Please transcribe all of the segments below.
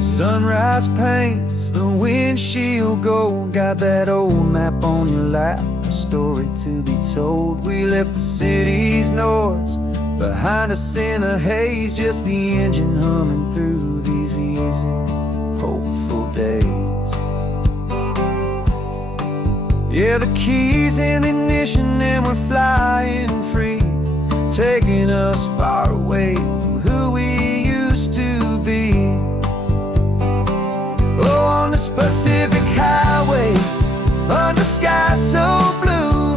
Sunrise paints the windshield gold. Got that old map on your lap, a story to be told. We left the city's noise behind us in the haze, just the engine humming through these easy, hopeful days. Yeah, the keys in the ignition and we're flying free, taking us far away from who we used to be. Oh, on this Pacific highway, under skies so blue,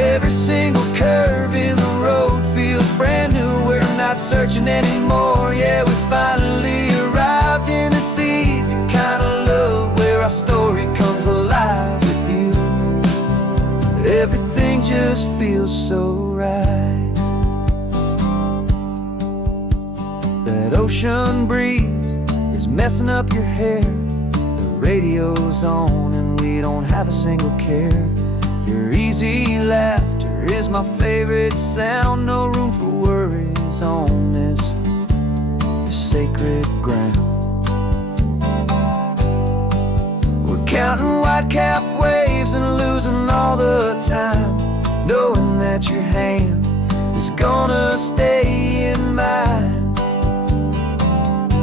every single curve in the road feels brand new. We're not searching anymore, yeah, we finally arrived in this easy kind of love, where our story comes alive with you. Everything just feels so right. That ocean breeze is messing up your hair, the radio's on and we don't have a single care. Your easy laughter is my favorite sound, no room for worries on this sacred ground. We're counting white-capped waves and losing all the time, knowing that your hand is gonna stay in mine.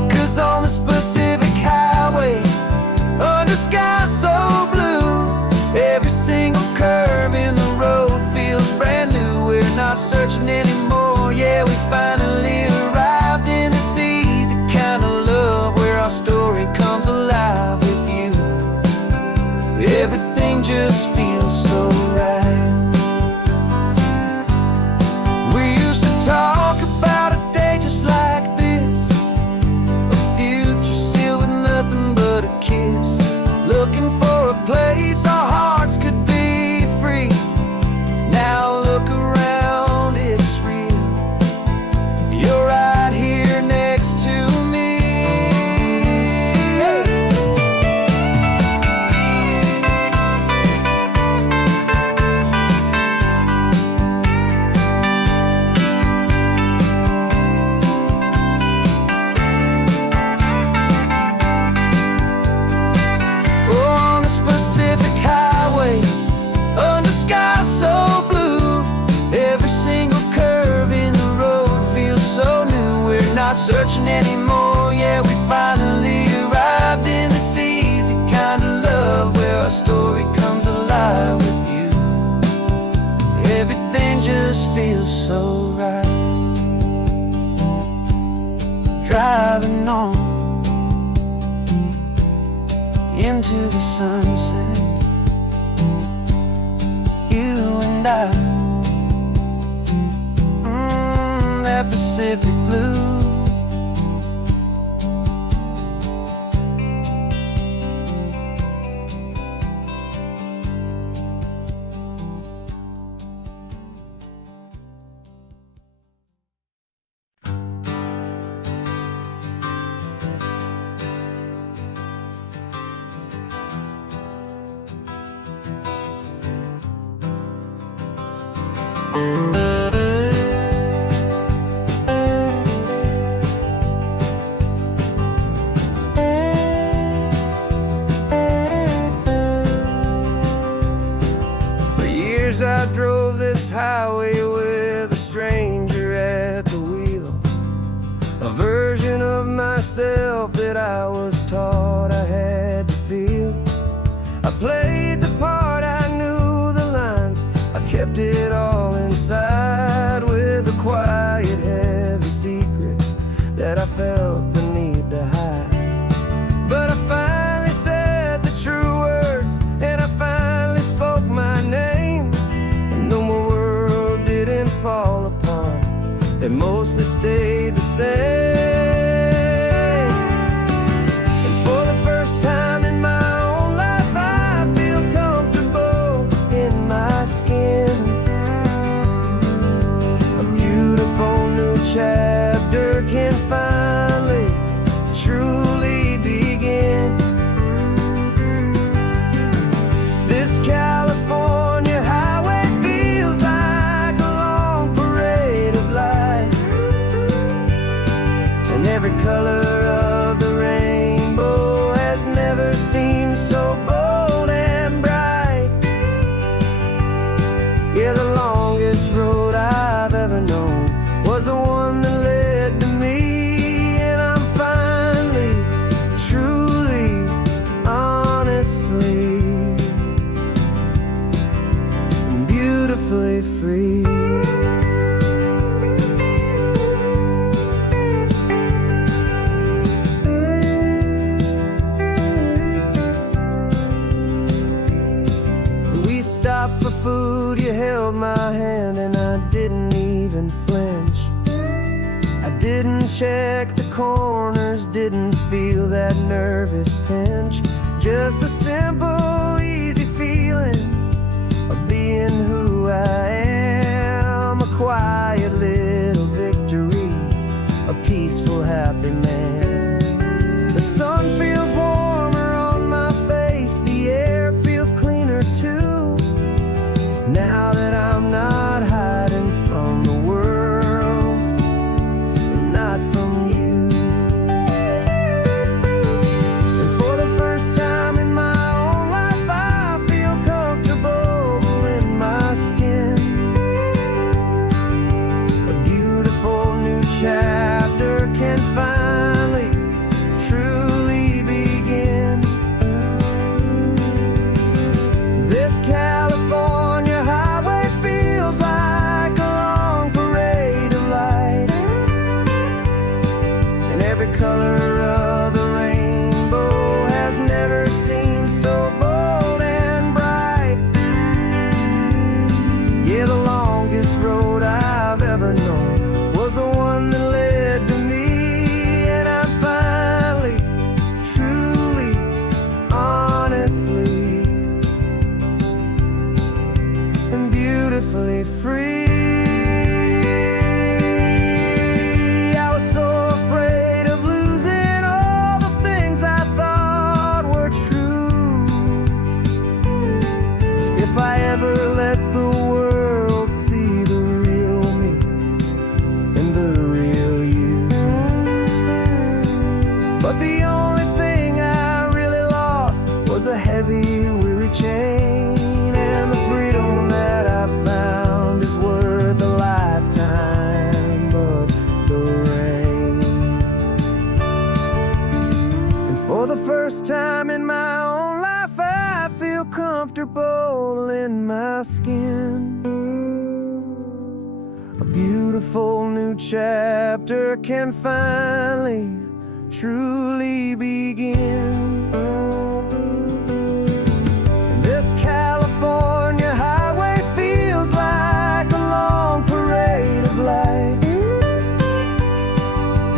'Cause on this Pacific highway, under skies so blue, every single curve in the road feels brand new. We're not searching anymore, yeah, we finally arrived in this easy kind of love, where our story comes alive with you. Everything just feels so right. We used to talk about a day just like this, a future sealed with nothing but a kiss, looking for a place our hearts could be free. Now look around, it's real. You're right here next to me. On this Pacific highway, under skies so blue, every single curve in the road feels so new. We're not searching anymore, yeah, we finally arrived in this easy kind of love, where our story comes alive with you. Everything just feels so right. Driving on into the sunset, you and I, that Pacific blue. For years I drove this highway with a stranger at the wheel, a version of myself that I was taught I had to feel. I played the part, I knew the lines, I kept it all inside, with a quiet, heavy secret that I felt the need to hide. But I finally said the true words, and I finally spoke my name, and though my world didn't fall apart, it mostly stayed the same. And for the first time in my own life, I feel comfortable in my skin. A beautiful new chapter can finally truly begin. This California highway feels like a long parade of light, and every color of the rainbow even flinch. I didn't check the corners, didn't feel that nervous pinch. Just a simple, easy feeling of being who I am. A quiet little victory, a peaceful, happy man. The sun feels warmer on my face, the air feels cleaner too. Now that I'm not hiding from the world, and not from you. And for the first time in my own life, I feel comfortable in my skin. A beautiful new chapter can finally, truly begin. This California highway feels like a long parade of light, and every color of the rainbow has never seemed so bold and bright. Yeah, the longest road I've ever known was the one that led to me, and I'm finally, truly, honestly, and beautifully free. I was so afraid of losing all the things I thought were true. If I ever let the world see the real me and the real you. But the only thing I really lost was a heavy, weary chain, and the freedom that I found is worth a lifetime of the rain. And for the first time in my own life, I feel comfortable in my skin. A beautiful new chapter can finally, truly begin. And this California highway feels like a long parade of light,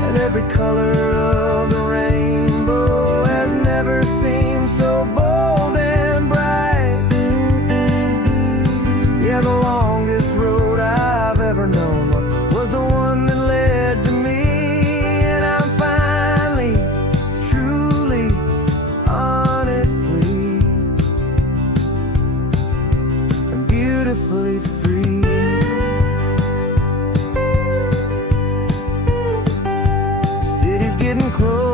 and every color of the rainbow has never seemed so bold and bright. Yeah, the longest road I've ever known was the one that led to me, and I'm finally, truly, honestly, and beautifully free. The city's getting closer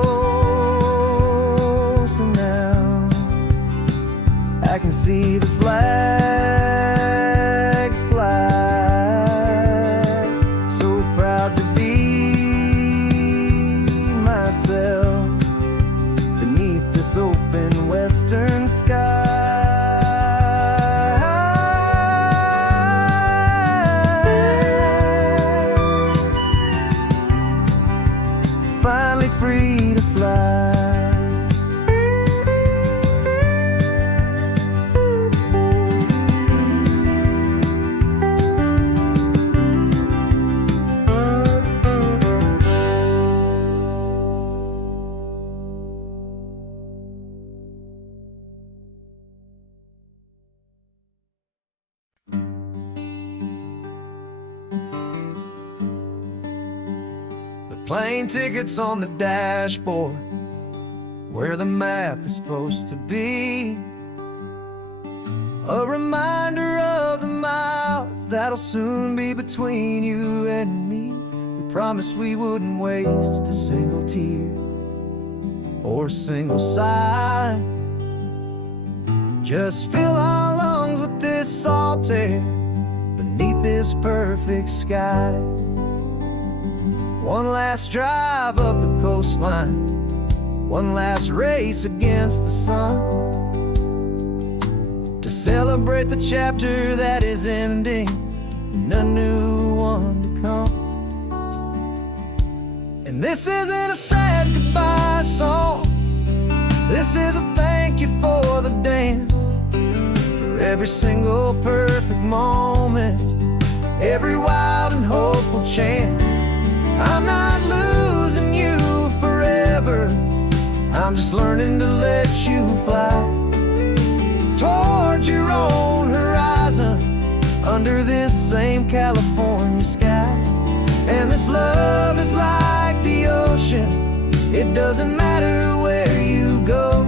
now. I can see the flags fly. So proud to be myself beneath this open western sky. Finally free to fly. Plane tickets on the dashboard, where the map is supposed to be. A reminder of the miles that'll soon be between you and me. We promised we wouldn't waste a single tear or a single sigh. Just fill our lungs with this salt air beneath this perfect sky. One last drive up the coastline, one last race against the sun, to celebrate the chapter that is ending and a new one to come. And this isn't a sad goodbye song, this is a thank you for the dance, for every single perfect moment, every wild and hopeful chance. I'm not losing you forever, I'm just learning to let you fly towards your own horizon, under this same California sky. And this love is like the ocean, it doesn't matter where you go,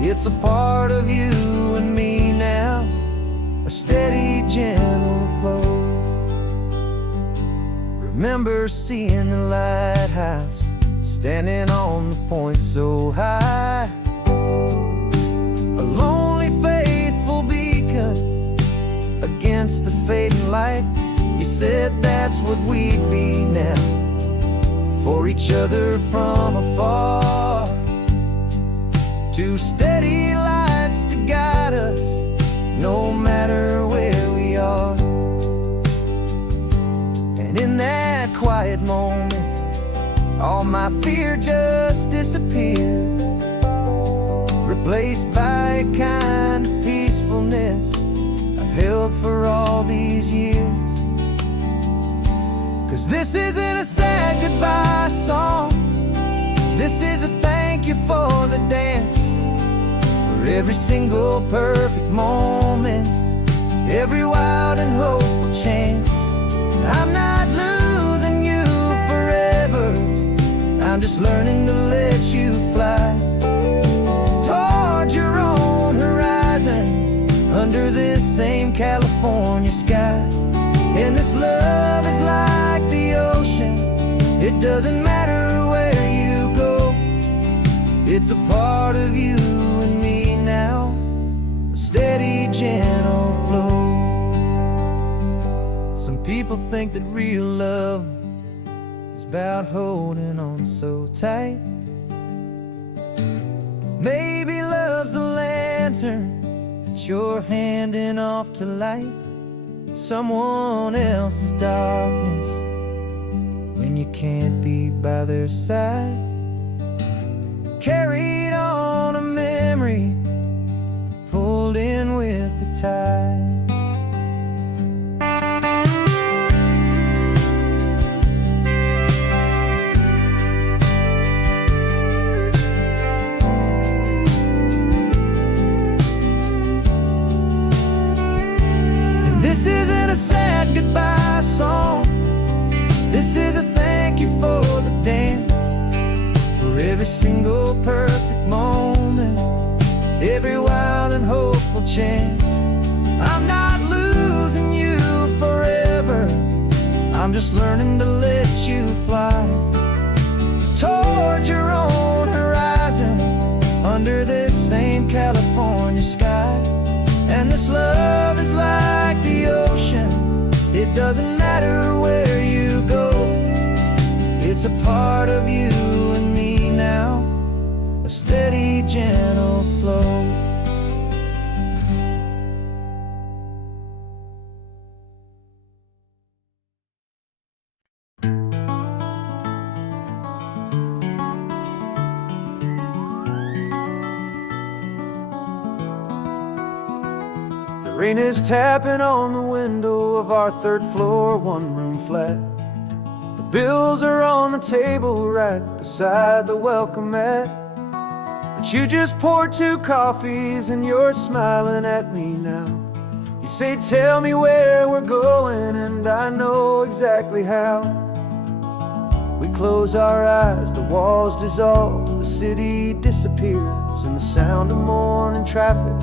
it's a part of you and me now, a steady, gentle flow. Remember seeing the lighthouse, standing on the point so high, a lonely, faithful beacon against the fading light. You said that's what we'd be now, for each other from afar. Two steady lights to guide us, no matter where we are. And in that quiet moment, all my fear just disappeared, replaced by a kind of peacefulness I've held for all these years. 'Cause this isn't a sad goodbye song, this is a thank you for the dance, for every single perfect moment, every wild and hopeful chance. I'm not losing you forever, I'm just learning to let you fly towards your own horizon, under this same California sky. And this love is like the ocean, it doesn't matter where you go, it's a part of you and me now, a steady, gentle flow. Some people think that real love is about holding on so tight. Maybe love's a lantern that you're handing off to light someone else's darkness when you can't be by their side. Carried on a memory, pulled in with the tide. This isn't a sad goodbye song, this is a thank you for the dance, for every single perfect moment, every wild and hopeful chance. I'm not losing you forever, I'm just learning to let you fly towards your own horizon, under this same California sky. And this love is like the ocean, it doesn't matter where you go, it's a part of you and me now, a steady, gentle flow. Rain is tapping on the window of our third floor, one-room flat. The bills are on the table right beside the welcome mat. But you just poured 2 coffees and you're smiling at me now. You say, tell me where we're going, and I know exactly how. We close our eyes, the walls dissolve, the city disappears, and the sound of morning traffic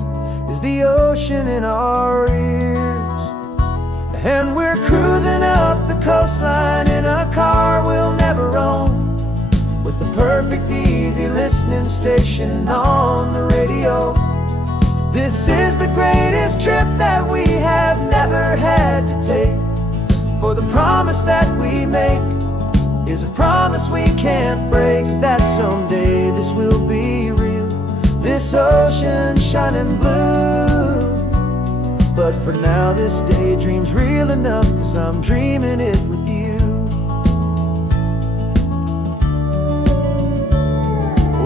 is the ocean in our ears. And we're cruising up the coastline in a car we'll never own, with the perfect easy listening station on the radio. This is the greatest trip that we have never had to take, for the promise that we make is a promise we can't break, that someday this will be real, this ocean shining blue. But for now this daydream's real enough, 'cause I'm dreaming it with you.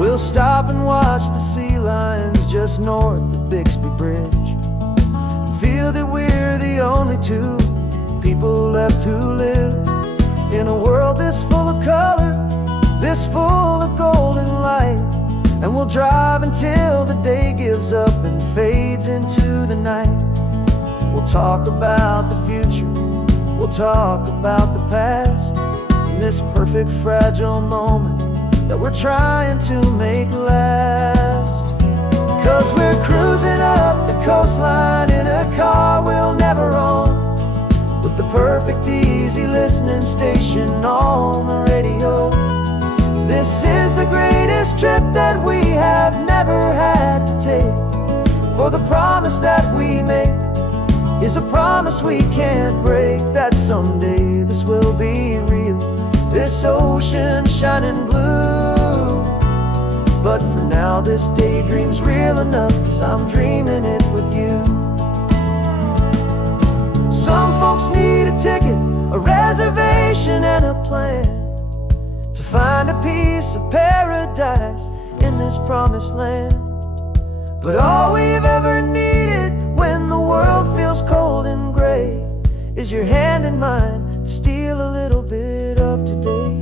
We'll stop and watch the sea lions just north of Bixby Bridge, and feel that we're the only two people left who live in a world this full of color, this full of golden light. And we'll drive until the day gives up and fades into the night. We'll talk about the future, we'll talk about the past, in this perfect fragile moment that we're trying to make last. 'Cause we're cruising up the coastline in a car we'll never own, with the perfect easy listening station on the radio. This is the greatest trip that we have never had to take, for the promise that we make is a promise we can't break, that someday this will be real, this ocean shining blue. But for now this daydream's real enough, 'cause I'm dreaming it with you. Some folks need a ticket, a reservation and a plan to find a piece of paradise in this promised land. But all we've ever needed when the world feels cold and gray is your hand in mine to steal a little bit of today.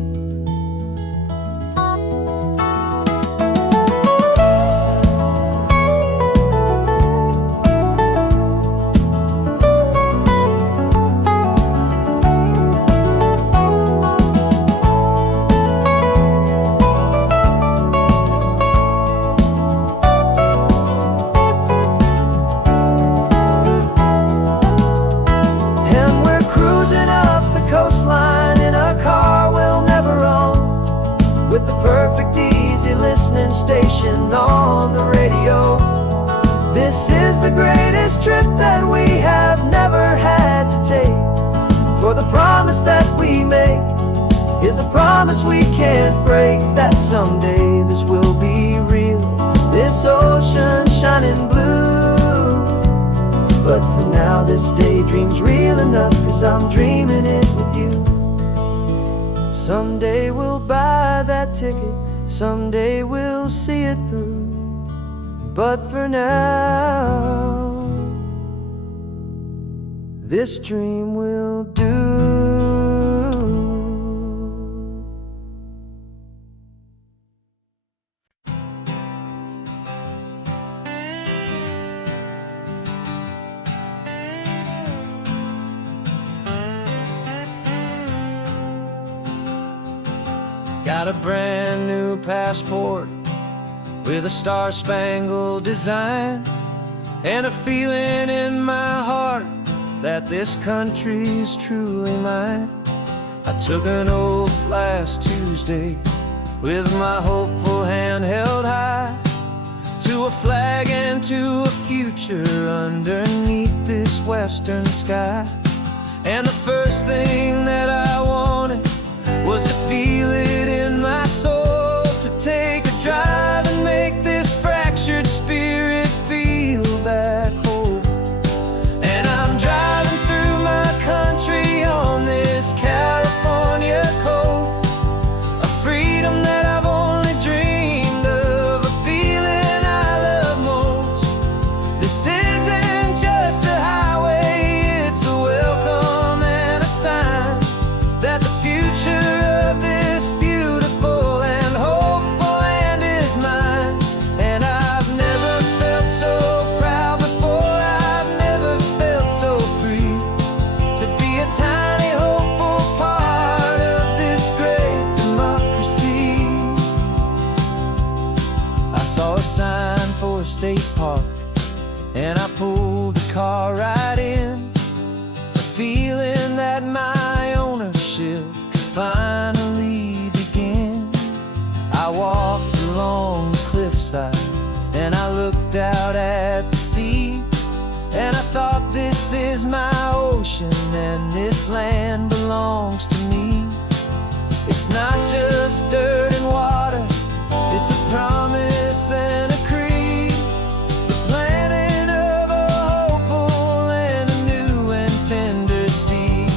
Station on the radio. This is the greatest trip that we have never had to take, for the promise that we make is a promise we can't break, that someday this will be real, this ocean shining blue. But for now this daydream's real enough, 'cause I'm dreaming it with you. Someday we'll buy that ticket, someday we'll see it through. But for now, this dream will do. Got a brand new passport with a star-spangled design, and a feeling in my heart that this country's truly mine. I took an oath last Tuesday with my hopeful hand held high, to a flag and to a future underneath this western sky. And the first thing that I wanted was to feel it in my soul, to take a drive and make this fractured spirit feel back home. And I'm driving through my country on this California coast, a freedom that I've only dreamed of, a feeling I love most. This isn't just a highway, it's a welcome and a sign that the future of this beautiful and hopeful land is mine. And I've never felt so proud before, I've never felt so free, to be a tiny hopeful part of this great democracy. I saw a sign for a state park, and I pulled the car right in, a feeling that my ownership could finally begin. I walked along the cliffside and I looked out at the sea, and I thought, this is my ocean and this land belongs to me. It's not just dirt and water, it's a promise and a creed, the planting of a hopeful and a new and tender seed.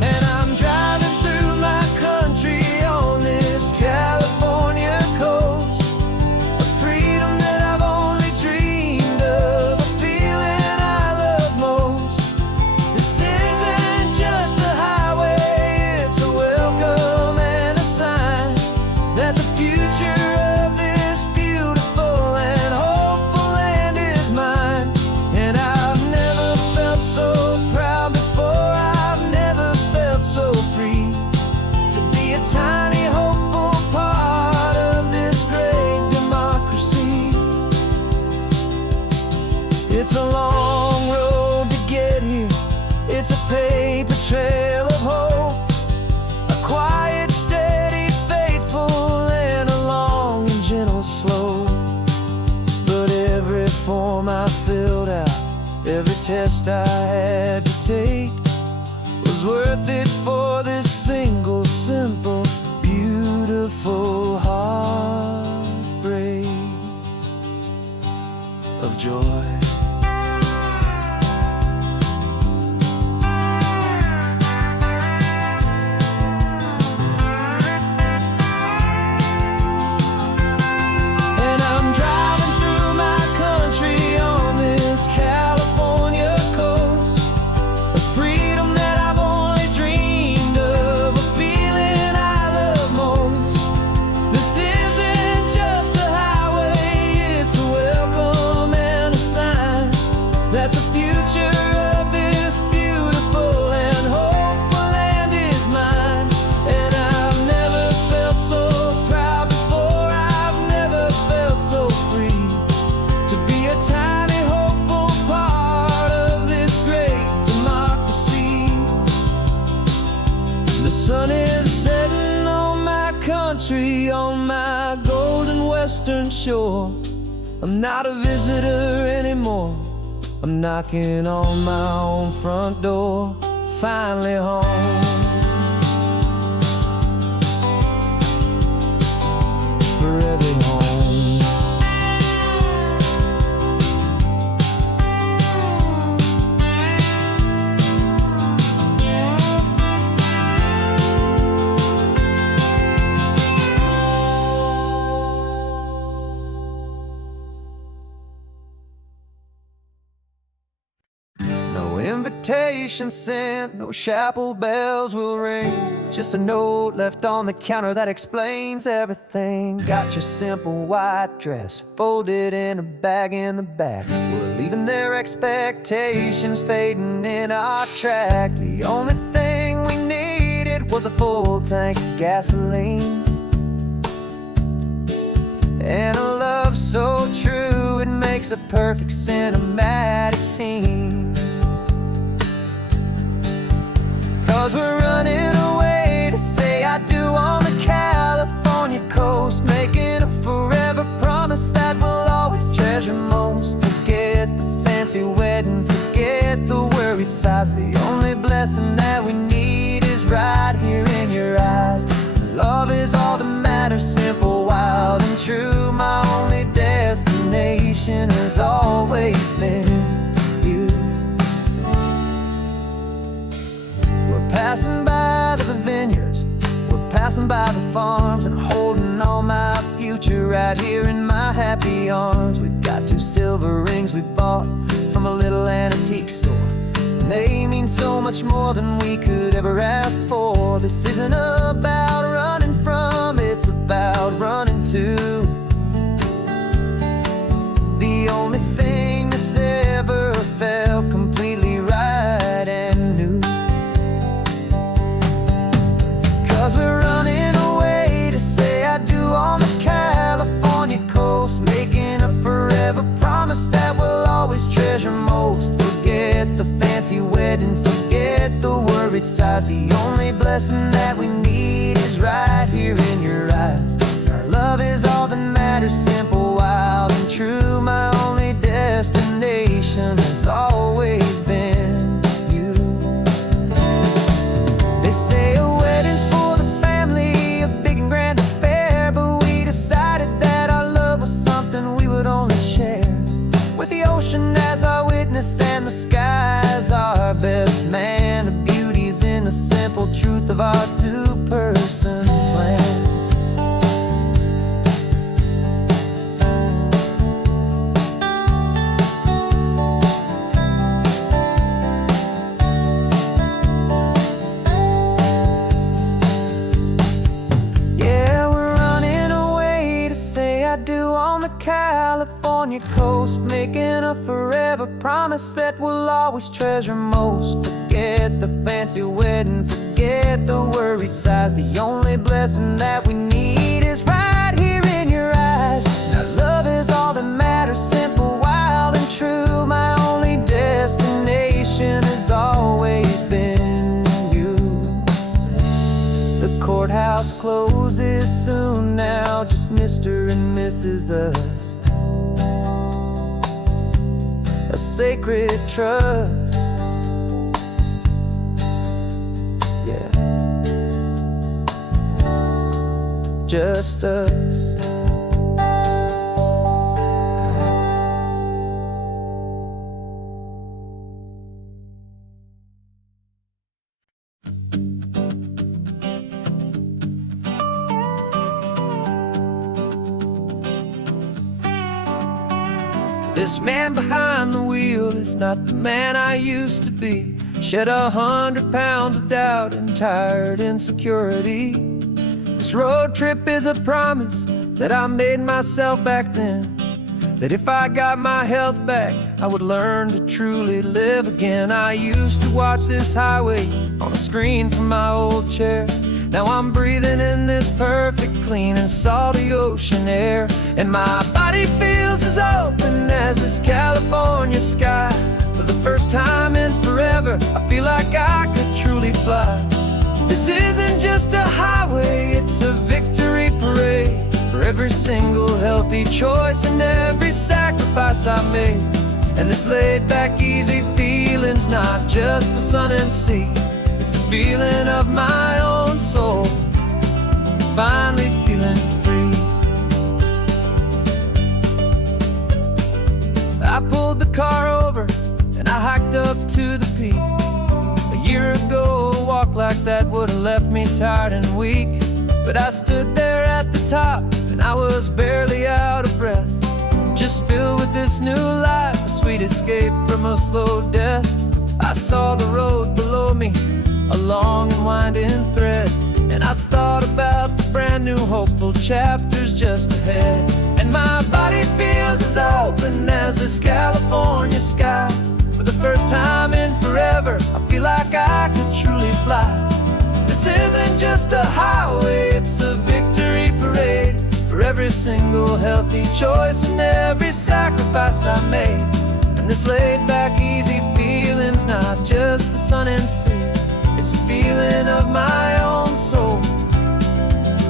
And I'm driving through my country on this California coast, a freedom that I've only dreamed of, a feeling I love most. This isn't just risk I had to take was worth it for this single, simple, beautiful heartbreak of joy. On my golden western shore, I'm not a visitor anymore. I'm knocking on my own front door, finally home. Forever home. No invitation sent, no chapel bells will ring. Just a note left on the counter that explains everything. Got your simple white dress folded in a bag in the back. We're leaving their expectations fading in our track. The only thing we needed was a full tank of gasoline and a love so true it makes a perfect cinematic scene. 'Cause we're running away to say I do on the California coast, making a forever promise that we'll always treasure most. Forget the fancy wedding, forget the worried sighs. The only blessing that we need is right here in your eyes. Love is all that matters, simple, wild, and true. My only destination has always been you. We're passing by the vineyards, we're passing by the farms, and holding on my future right here in my happy arms. We've got 2 silver rings we bought from a little antique store, and they mean so much more than we could ever ask for. This isn't about running from, it's about running to the only thing that's ever felt completely right and new. 'Cause we're running away to say I do on the California coast, making a forever promise that we'll always treasure most. Forget the fancy wedding, forget the worried sighs. The only blessing that we need is right here in your eyes. Our love is all that matters, simple, wild, and true. My only destination has always been you. They say a wedding's for the family, a big and grand affair, but we decided that our love was something we would only share with the ocean as our witness and the sky as our best man. The beauty's in the simple truth of our 2-person plan. Yeah, we're running away to say I do on the California coast, making a forever promise that we'll always treasure most. Forget the fancy wedding, forget the worried sighs. The only blessing that we need is right here in your eyes. Now love is all that matters, simple, wild, and true. My only destination has always been you. The courthouse closes soon now, just Mr. and Mrs. Us. A sacred trust just us. This man behind the wheel is not the man I used to be. Shed 100 pounds of doubt and tired insecurity. This road trip is a promise that I made myself back then, that if I got my health back, I would learn to truly live again. I used to watch this highway on a screen from my old chair. Now I'm breathing in this perfect, clean and salty ocean air. And my body feels as open as this California sky. For the first time in forever, I feel like I could truly fly. This isn't just a highway, it's a victory parade. For every single healthy choice and every sacrifice I made. And this laid back, easy feeling's not just the sun and sea. It's the feeling of my own soul, finally feeling free. I pulled the car over and I hiked up to the peak. A year ago, a walk like that would have left me tired and weak. But I stood there at the top and I was barely out of breath, just filled with this new life, a sweet escape from a slow death. I saw the road below me, a long and winding thread, and I thought about the brand new hopeful chapters just ahead. And my body feels as open as this California sky. For the first time in forever, I feel like I could truly fly. This isn't just a highway, it's a victory parade. For every single healthy choice and every sacrifice I made. And this laid back, easy feeling's not just the sun and sea. It's a feeling of my own soul,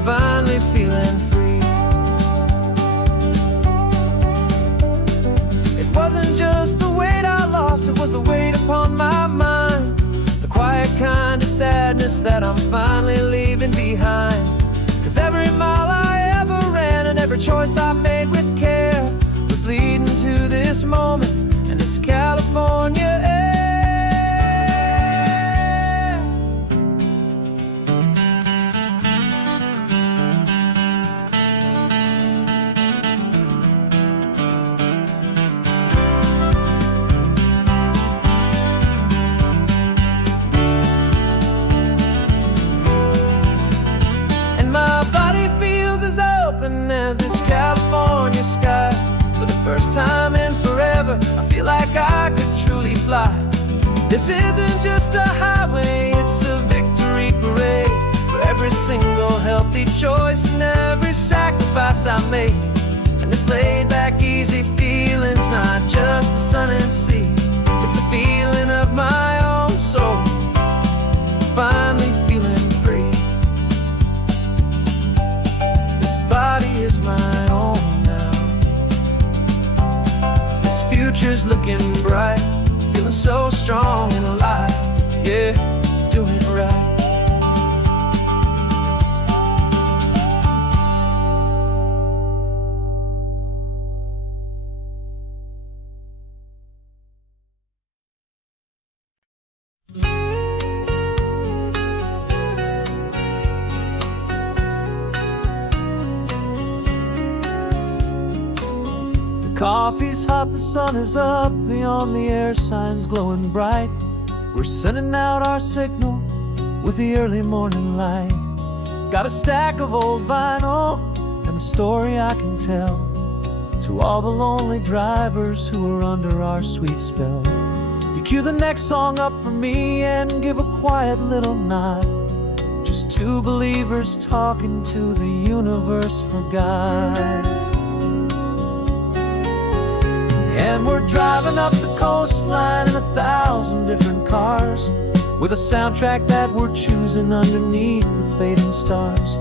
finally feeling free. It wasn't just the weight I lost, it was the weight upon my mind. The quiet kind of sadness that I'm finally leaving behind. 'Cause every mile I ever ran and every choice I made with care was leading to this moment and this California air. As this California sky. For the first time in forever, I feel like I could truly fly. This isn't just a highway, it's a victory parade. For every single healthy choice and every sacrifice I made. And this laid back, easy feeling's not just the sun and sea. It's a feeling of my own soul, finally feeling free. Body is my own now. This future's looking bright, feeling so strong and alive. Yeah, doing it right. Coffee's hot, the sun is up, the on the air sign's glowing bright. We're sending out our signal with the early morning light. Got a stack of old vinyl and a story I can tell to all the lonely drivers who are under our sweet spell. You cue the next song up for me and give a quiet little nod. Just two believers talking to the universe for God. And we're driving up the coastline in 1,000 different cars, with a soundtrack that we're choosing underneath the fading stars.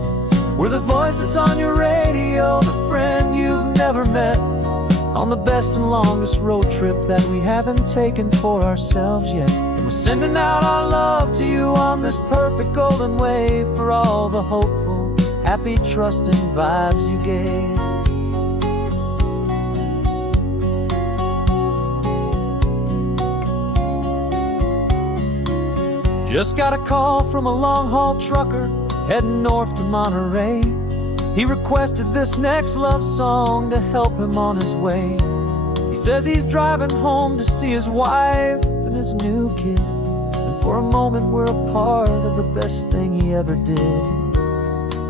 We're the voice that's on your radio, the friend you've never met, on the best and longest road trip that we haven't taken for ourselves yet. And we're sending out our love to you on this perfect golden way, for all the hopeful happy, trusting vibes you gave. Just got a call from a long-haul trucker heading north to Monterey. He requested this next love song to help him on his way. He says he's driving home to see his wife and his new kid, and for a moment we're a part of the best thing he ever did.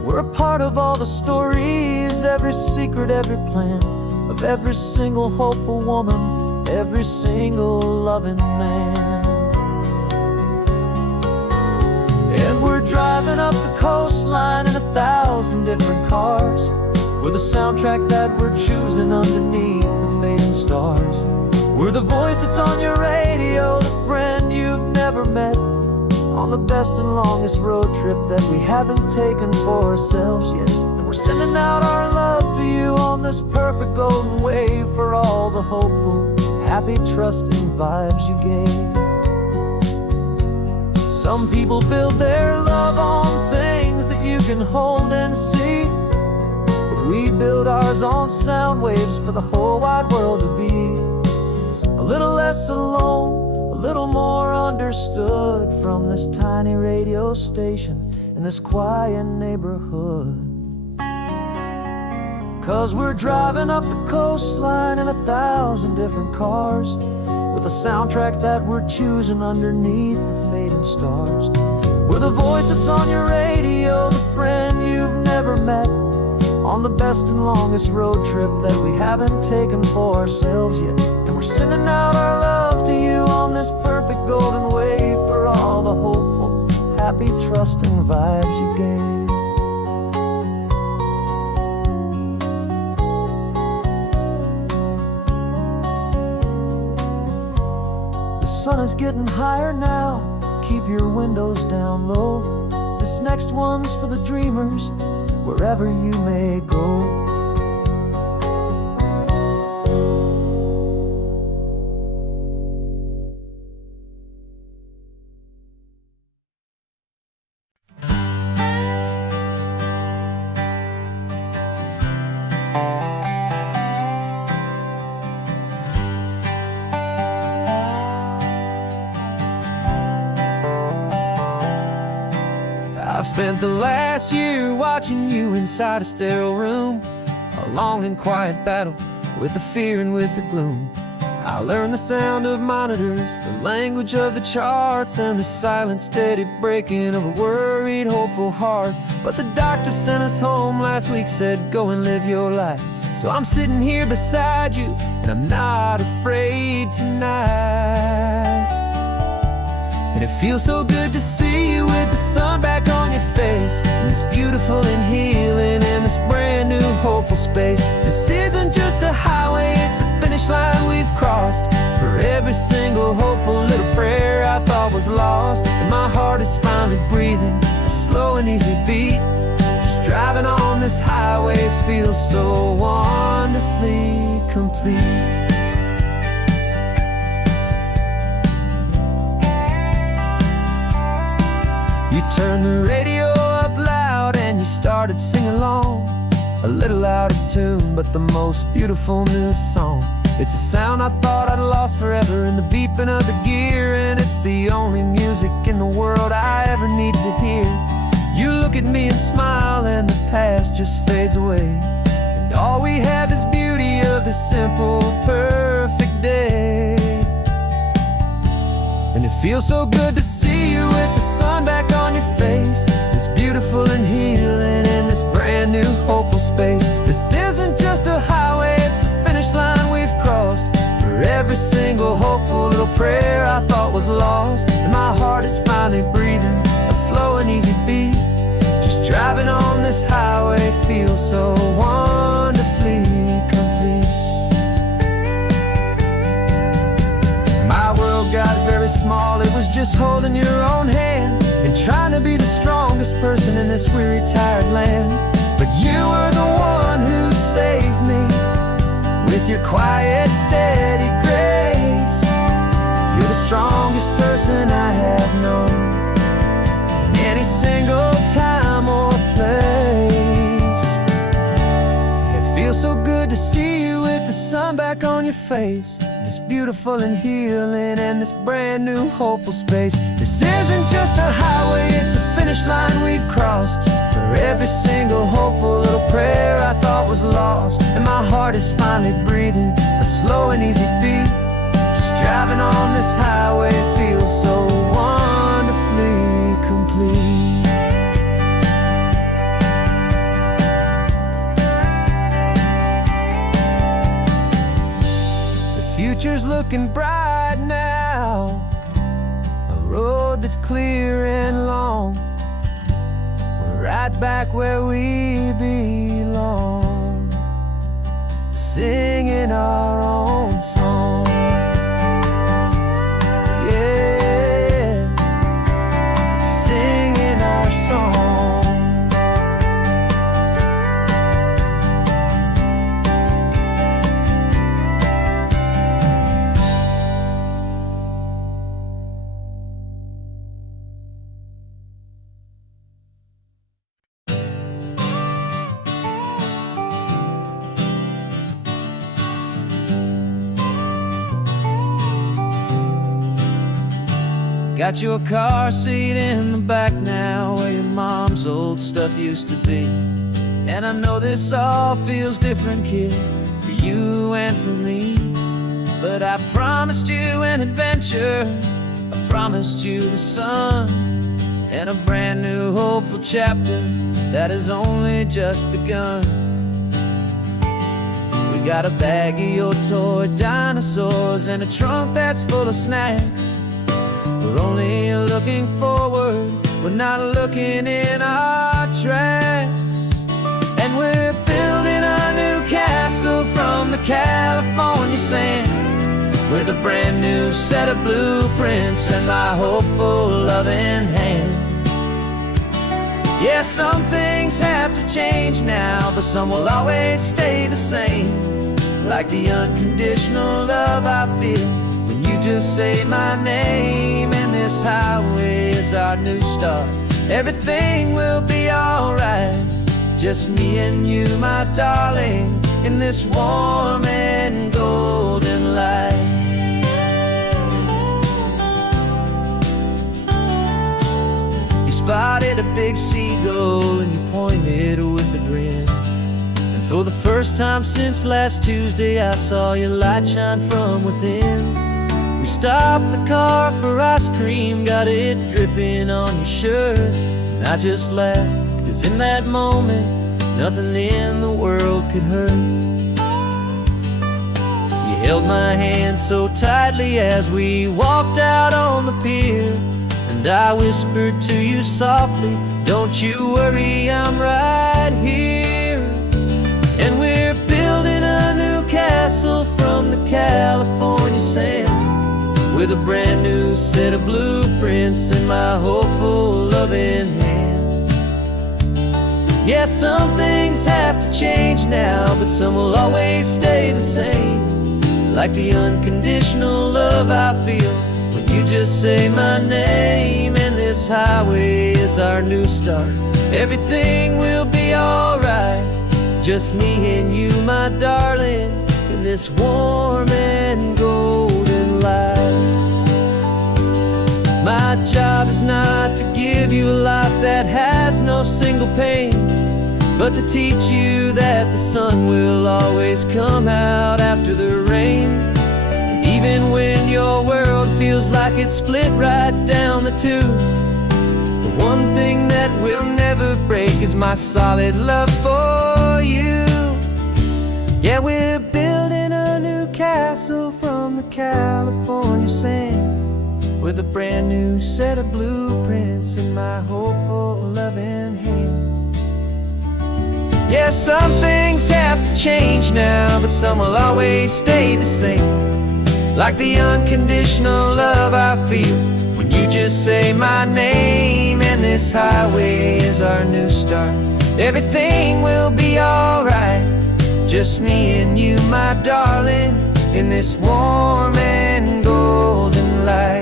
We're a part of all the stories, every secret, every plan, of every single hopeful woman, every single loving man. And we're driving up the coastline in 1,000 different cars, with a soundtrack that we're choosing underneath the fading stars. We're the voice that's on your radio, the friend you've never met, on the best and longest road trip that we haven't taken for ourselves yet. And we're sending out our love to you on this perfect golden wave, for all the hopeful, happy, trusting vibes you gave. Some people build their love on things that you can hold and see, but we build ours on sound waves for the whole wide world to be a little less alone, a little more understood, from this tiny radio station in this quiet neighborhood. 'Cause we're driving up the coastline in 1,000 different cars, with a soundtrack that we're choosing underneath the fading stars. We're the voice that's on your radio, the friend you've never met, on the best and longest road trip that we haven't taken for ourselves yet. And we're sending out our love to you on this perfect golden wave, for all the hopeful, happy, trusting vibes you gave. The sun is getting higher now, keep your windows down low. This next one's for the dreamers, wherever you may go. I've spent the last year watching you inside a sterile room, a long and quiet battle with the fear and with the gloom. I learned the sound of monitors, the language of the charts, and the silent, steady breaking of a worried, hopeful heart. But the doctor sent us home last week, said go and live your life. So I'm sitting here beside you, and I'm not afraid tonight. And it feels so good to see you with the sun back on your face, and this beautiful and healing in this brand new hopeful space. This isn't just a highway, it's a finish line we've crossed. For every single hopeful little prayer I thought was lost, and my heart is finally breathing a slow and easy beat. Just driving on this highway feels so wonderfully complete. You turned the radio up loud and you started singing along, a little out of tune, but the most beautiful new song. It's a sound I thought I'd lost forever in the beeping of the gear, and it's the only music in the world I ever need to hear. You look at me and smile, and the past just fades away, and all we have is beauty of this simple, perfect day. And it feels so good to see you with the sun back on your face, this beautiful and healing in this brand new hopeful space. This isn't just a highway, it's a finish line we've crossed. For every single hopeful little prayer I thought was lost, and my heart is finally breathing a slow and easy beat. Just driving on this highway feels so wonderfully complete. My world got very small, it was just holding your own hand and trying to be the strongest person in this weary, tired land. But you were the one who saved me with your quiet, steady grace. You're the strongest person I have known in any single time or place. good to see you with the sun back on your face. This beautiful and healing and this brand new hopeful space. This isn't just a highway, it's a finish line we've crossed. For every single hopeful little prayer I thought was lost. And my heart is finally breathing a slow and easy beat. Just driving on this highway feels so wonderfully complete. Future's looking bright now, a road that's clear and long. We're right back where we belong, singing our own song. Yeah, singing our song. Got your car seat in the back now, where your mom's old stuff used to be. And I know this all feels different, kid, for you and for me. But I promised you an adventure, I promised you the sun, and a brand new hopeful chapter that has only just begun. We got a bag of your toy dinosaurs and a trunk that's full of snacks. We're only looking forward, we're not looking in our tracks. And we're building a new castle from the California sand, with a brand new set of blueprints and my hopeful loving hand. Yeah, some things have to change now, but some will always stay the same. Like the unconditional love I feel when you just say my name. And this highway is our new start. Everything will be alright, just me and you, my darling, in this warm and golden light. You spotted a big seagull and you pointed with a grin. And for the first time since last Tuesday, I saw your light shine from within. We stopped the car for ice cream, got it dripping on your shirt. And I just laughed, 'cause in that moment, nothing in the world could hurt. You held my hand so tightly as we walked out on the pier, and I whispered to you softly, don't you worry, I'm right here. And we're building a new castle from the California sand, with a brand new set of blueprints in my hopeful loving hand. Yeah, some things have to change now, but some will always stay the same. Like the unconditional love I feel when you just say my name. And this highway is our new start. Everything will be alright, just me and you, my darling, in this warm and golden light. My job is not to give you a life that has no single pain, but to teach you that the sun will always come out after the rain. Even when your world feels like it's split right down the two, the one thing that will never break is my solid love for you. Yeah, we're building a new castle from the California sand, with a brand new set of blueprints in my hopeful loving hand. Yeah, some things have to change now, but some will always stay the same. Like the unconditional love I feel when you just say my name. And this highway is our new start. Everything will be alright, just me and you, my darling, in this warm and golden light.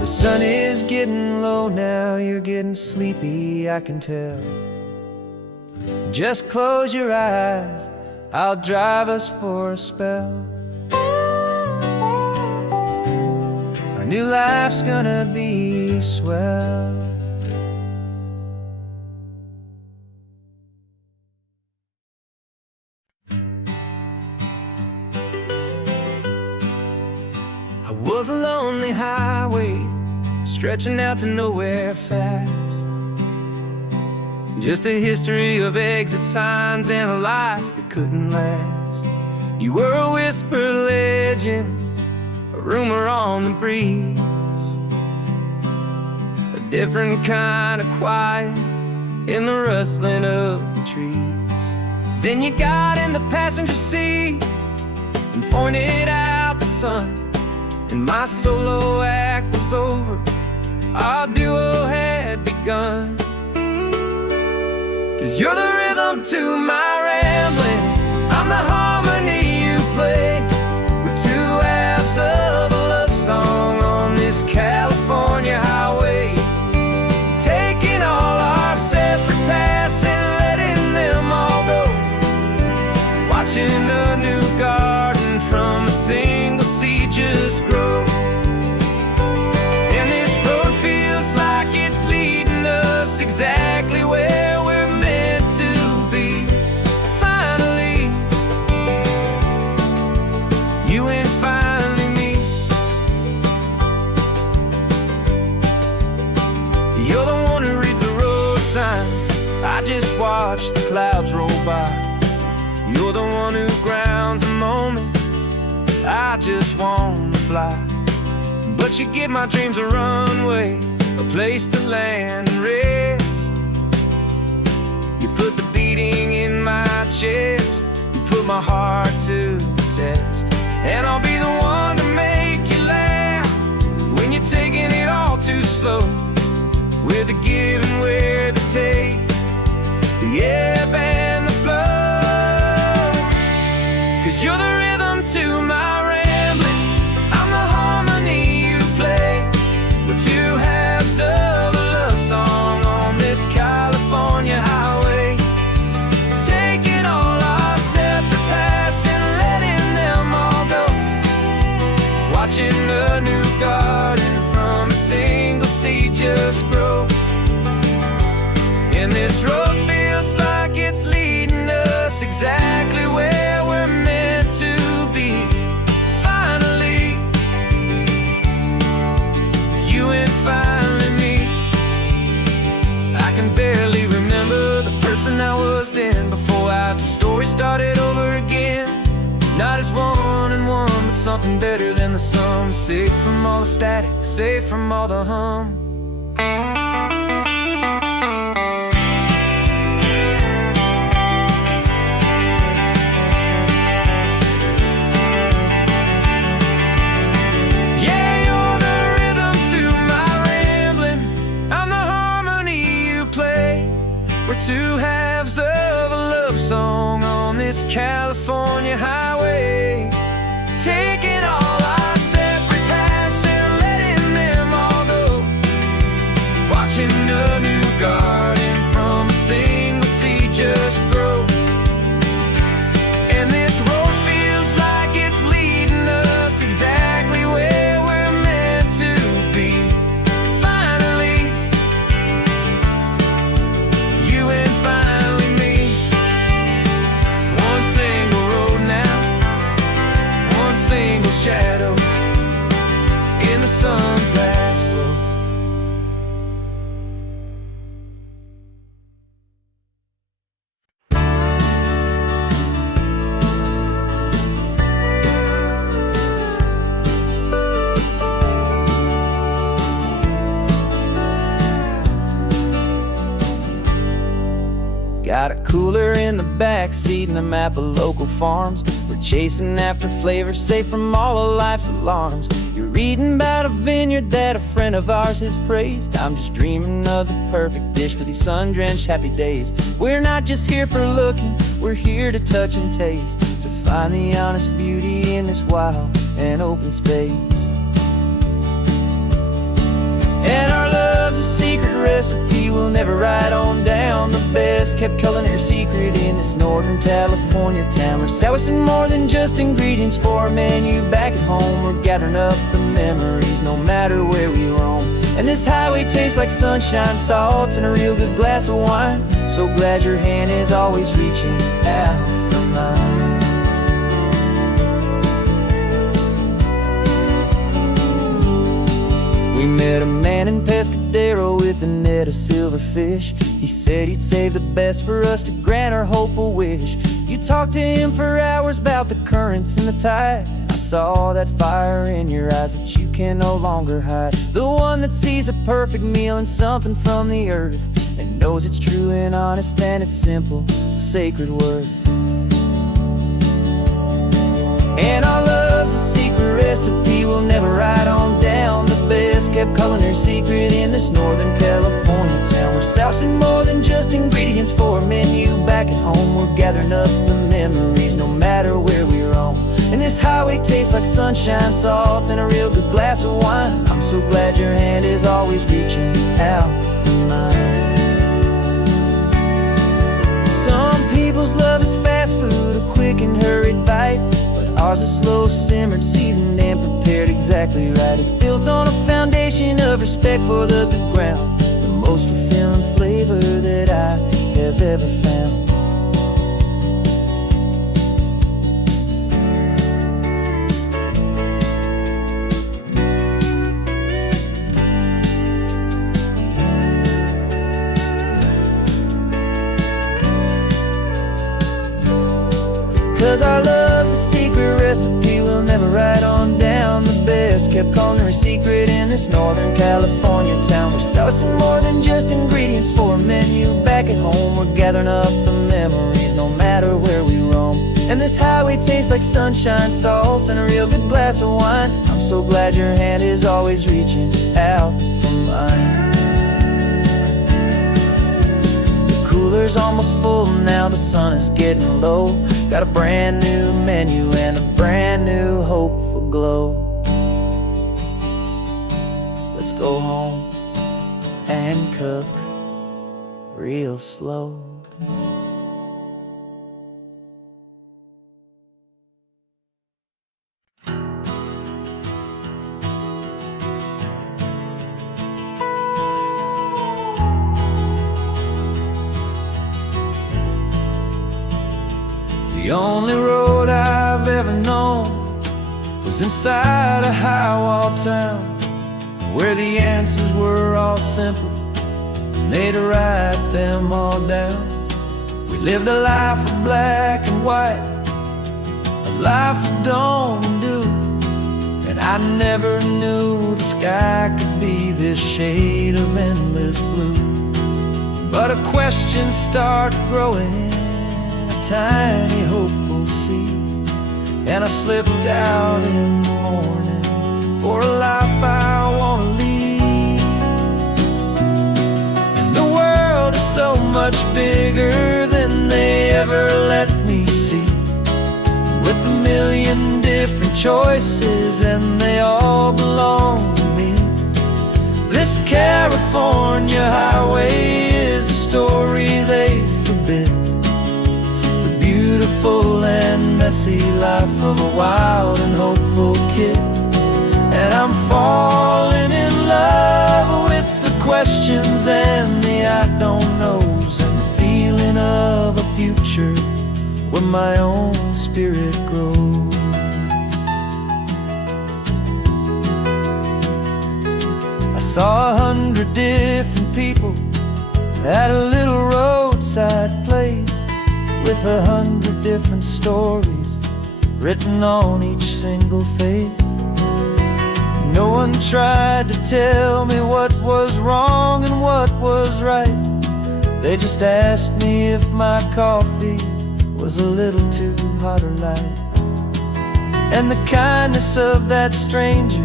The sun is getting low now, you're getting sleepy, I can tell. Just close your eyes, I'll drive us for a spell. Our new life's gonna be swell. I was a lonely highway, stretching out to nowhere fast. Just a history of exit signs and a life that couldn't last. You were a whisper legend, a rumor on the breeze, a different kind of quiet in the rustling of the trees. Then you got in the passenger seat and pointed out the sun, and my solo act was over, our duo had begun. 'Cause you're the rhythm to my rambling, I'm the harmony you play. We're two halves of a love song on this California highway, taking all our separate paths and letting them all go, watching a new garden from a single seed just grow. And this road feels like it's leading us exactly where we're meant to be. Finally, you and finally me. You're the one who reads the road signs, I just watch the clouds roll by. You're the one who grounds the moment, I just wanna fly. But you give my dreams a runway, a place to land and rest. You put the beating in my chest, you put my heart to the test. And I'll be the one to make you laugh when you're taking it all too slow. We're the give and we're the take, the ebb and the flow. 'Cause you're the rhythm to my rambling, I'm the harmony you play. We're two halves of a love song on this California highway, taking all our separate paths and letting them all go, watching a new garden from a single seed just grow. And this road feels like it's leading us exactly where we're meant to be. Finally, you and finally me. I can barely remember the person I was then, before our two stories started over again. Not as one and one, but something better than the sum. Safe from all the static, safe from all the hum. Yeah, you're the rhythm to my rambling, I'm the harmony you play. We're two halves of a love song on this California highway, taking all our separate paths and letting them all go, watching a new garden from a single seed just grow. And this road feels like it's leading us exactly where we're meant to be. Finally, you and finally me. One single road now, one single shadow in the sun's last glow. Got a cooler in the back seat and a map of local farms. We're chasing after flavors safe from all of life's alarms. You're reading about a vineyard that a friend of ours has praised. I'm just dreaming of the perfect dish for these sun-drenched happy days. We're not just here for looking, we're here to touch and taste, to find the honest beauty in this wild and open space. And our love's a secret recipe we'll never write on down. The best kept culinary secret in this Northern California town. We're salvaging more than just ingredients for a menu back at home. We're gathering up the memories no matter where we roam. And this highway tastes like sunshine, salt, and a real good glass of wine. So glad your hand is always reaching out for mine. We met a man in Pescadero with a net of silverfish. He said he'd save the best for us to grant our hopeful wish. You talked to him for hours about the currents and the tide. I saw that fire in your eyes that you can no longer hide. The one that sees a perfect meal and something from the earth, and knows it's true and honest and it's simple, sacred worth. And our love's a secret recipe we'll never write on down. The best kept culinary secret in this Northern California town. We're sourcing more than just ingredients for a menu back at home. We're gathering up the memories no matter where we roam. And this highway tastes like sunshine, salt, and a real good glass of wine. I'm so glad your hand is always reaching out for mine. Some people's love is fast food, a quick and hurried bite, but ours is slow simmered, seasoned, and prepared exactly right. It's built on a foundation of respect for the good ground, the most fulfilling flavor that I have ever found. 'Cause our love's a secret recipe we'll never write on down. The best kept culinary secret in this Northern California town. We're sourcing more than just ingredients for a menu back at home. We're gathering up the memories no matter where we roam. And this highway tastes like sunshine, salt, and a real good glass of wine. I'm so glad your hand is always reaching out for mine. The cooler's almost full now, the sun is getting low. Got a brand new menu and a brand new hopeful glow. Let's go home and cook real slow. The only road I've ever known was inside a high-wall town, where the answers were all simple and they'd write them all down. We lived a life of black and white, a life of dawn and dew, and I never knew the sky could be this shade of endless blue. But a question started growing, tiny hopeful seed, and I slipped out in the morning for a life I want to lead. And the world is so much bigger than they ever let me see, with a million different choices and they all belong to me. This California highway is a story they forbid, beautiful and messy life of a wild and hopeful kid. And I'm falling in love with the questions and the I don't knows, and the feeling of a future where my own spirit grows. I saw 100 different people at a little roadside place, with 100 different stories written on each single face. No one tried to tell me what was wrong and what was right. They just asked me if my coffee was a little too hot or light. And the kindness of that stranger,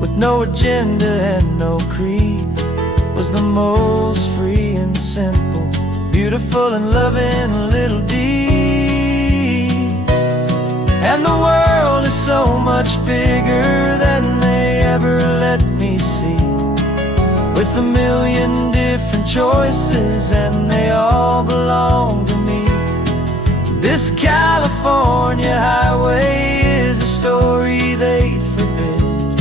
with no agenda and no creed, was the most free and simple, beautiful and loving little deed. And the world is so much bigger than they ever let me see, with a million different choices, and they all belong to me. This California highway is a story they'd forbid,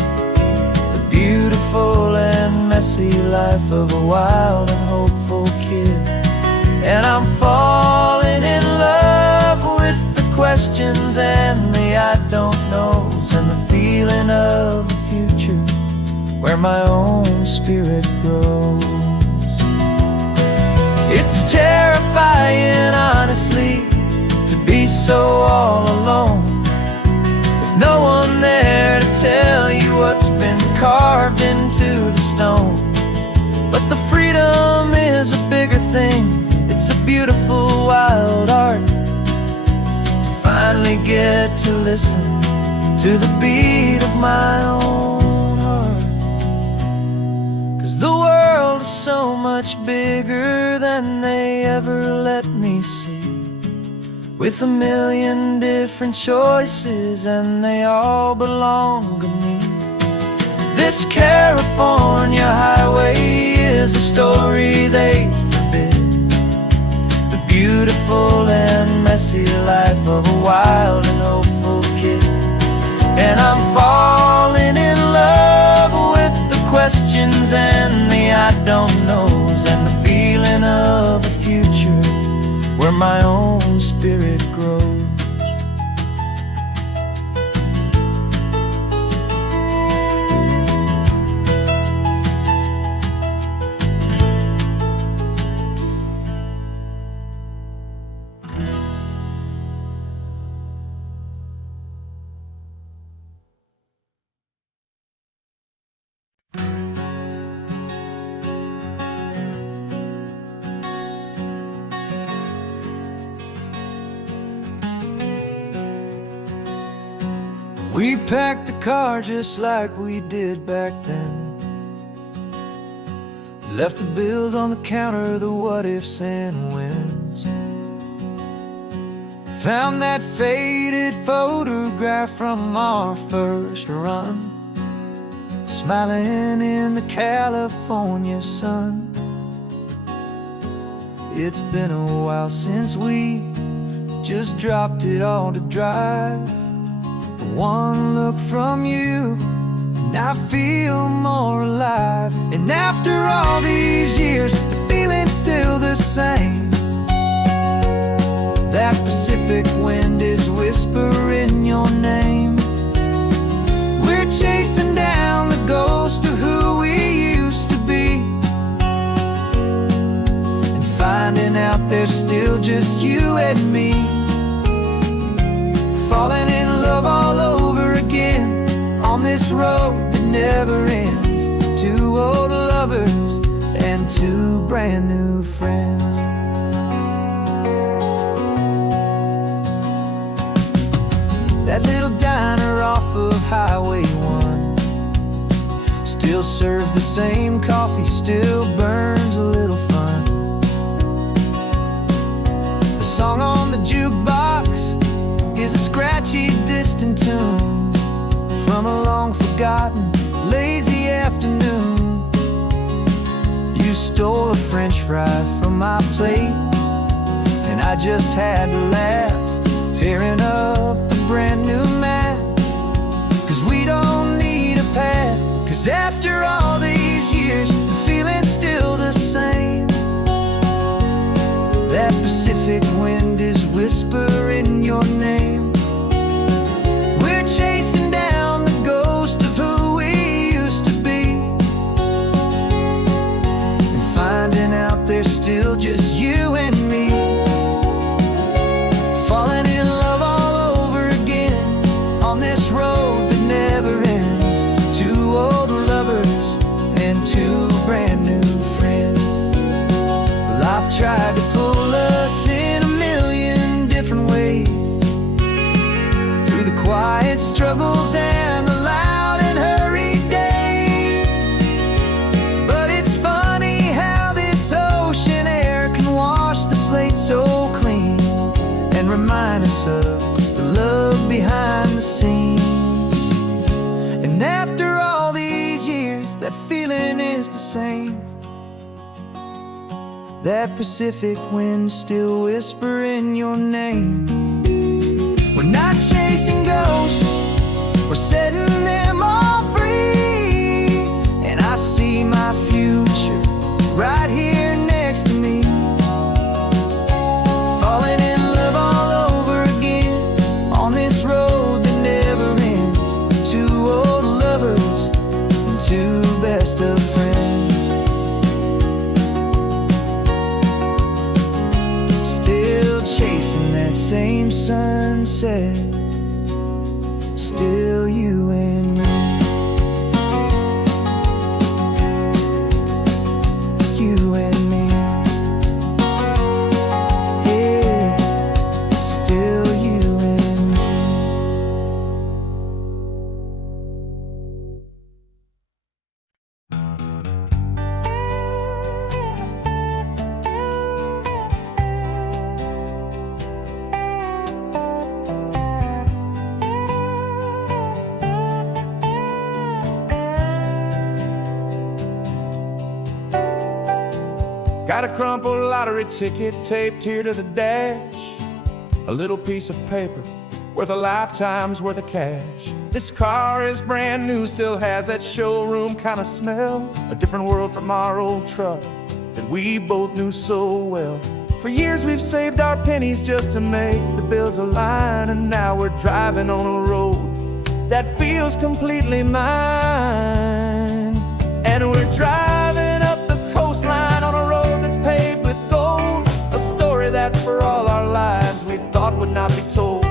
the beautiful and messy life of a wild and hopeful kid. And I'm falling in love with the questions and the I don't knows, and the feeling of a future where my own spirit grows. It's terrifying, honestly, to be so all alone, with no one there to tell you what's been carved into the stone. But the freedom is a bigger thing. It's a beautiful wild art to finally get to listen to the beat of my own heart. 'Cause the world is so much bigger than they ever let me see, with a million different choices, and they all belong to me. This California highway is a story they forbid, the beautiful and messy life of a wild and hopeful kid. And I'm falling in love with the questions and the I don't knows, and the feeling of a future where my own spirit grows. We packed the car just like we did back then, left the bills on the counter, the what ifs and whens. Found that faded photograph from our first run, smiling in the California sun. It's been a while since we just dropped it all to drive. One look from you and I feel more alive. And after all these years, the feeling's still the same. That Pacific wind is whispering your name. We're chasing down the ghost of who we used to be, and finding out there's still just you and me. Falling in love all over again on this road that never ends. Two old lovers and two brand new friends. That little diner off of Highway 1 still serves the same coffee, still burns a little fun. The song on the jukebox is a scratchy, distant tune from a long-forgotten, lazy afternoon. You stole a French fry from my plate, and I just had to laugh, tearing up the brand new map. 'Cause we don't need a path, 'cause after all these years, the feeling's still the same. That Pacific wind is whispering your name. We're chasing down the ghost of who we used to be, and finding out there's still just you and me. Falling in love all over again on this road that never ends. Two old lovers and two brand new friends. Life tried to pull us in a million different ways, through the quiet struggles and the loud and hurried days. But it's funny how this ocean air can wash the slate so clean, and remind us of the love behind the scenes. And after all these years, that feeling is the same. That Pacific wind still whispering your name. We're not chasing ghosts, we're setting them all free. And I see my future right here next to me, falling in love all over again on this road that never ends. Two old lovers and two best of friends, still chasing that same sunset. Still you and me, you and me. Yeah, still you and me. Got a crumpled lottery ticket taped here to the dash, a little piece of paper worth a lifetime's worth of cash. This car is brand new, still has that showroom kind of smell, a different world from our old truck that we both knew so well. For years we've saved our pennies just to make the bills align, and now we're driving on a road that feels completely mine. And we're driving up the coastline on a road that's paved with gold, a story that for all our lives we thought would not be told.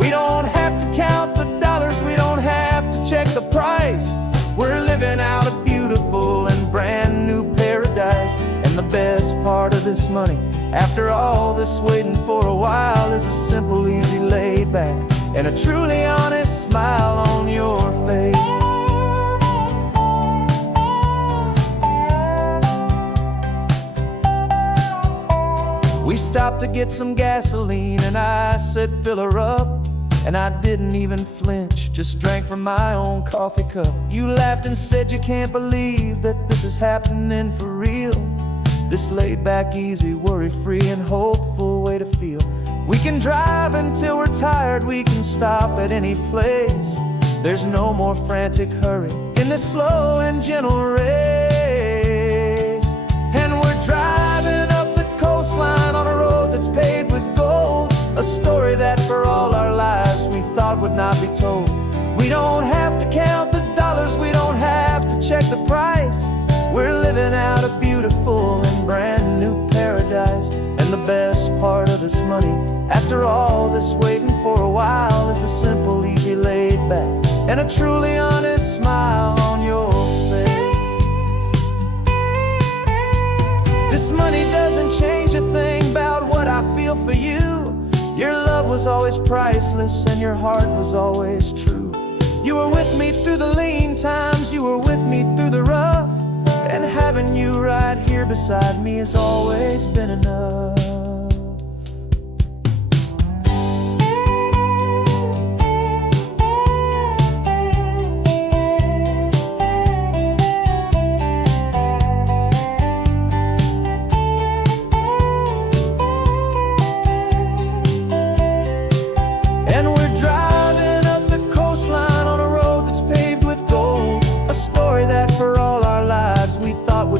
We don't have to count the dollars, we don't have to check the price. We're living out a beautiful and brand new paradise. And the best part of this money, after all this waiting for a while, is a simple, easy, laid back, and a truly honest smile on your face. We stopped to get some gasoline, and I said, fill her up. And I didn't even flinch, just drank from my own coffee cup. You laughed and said you can't believe that this is happening for real. This laid back, easy, worry-free and hopeful way to feel. We can drive until we're tired, we can stop at any place. There's no more frantic hurry in this slow and gentle race. And we're driving up the coastline on a road that's paved with gold, a story that for all our lives we thought would not be told. We don't have to count the dollars, we don't have to check the price. We're living out a beautiful and brand new paradise. And the best part of this money, after all this waiting for a while, is the simple, easy, laid back, and a truly honest smile on your face. This money doesn't change a thing about what I feel for you. Your love was always priceless and your heart was always true. You were with me through the lean times, you were with me through the rough, and having you right here beside me has always been enough.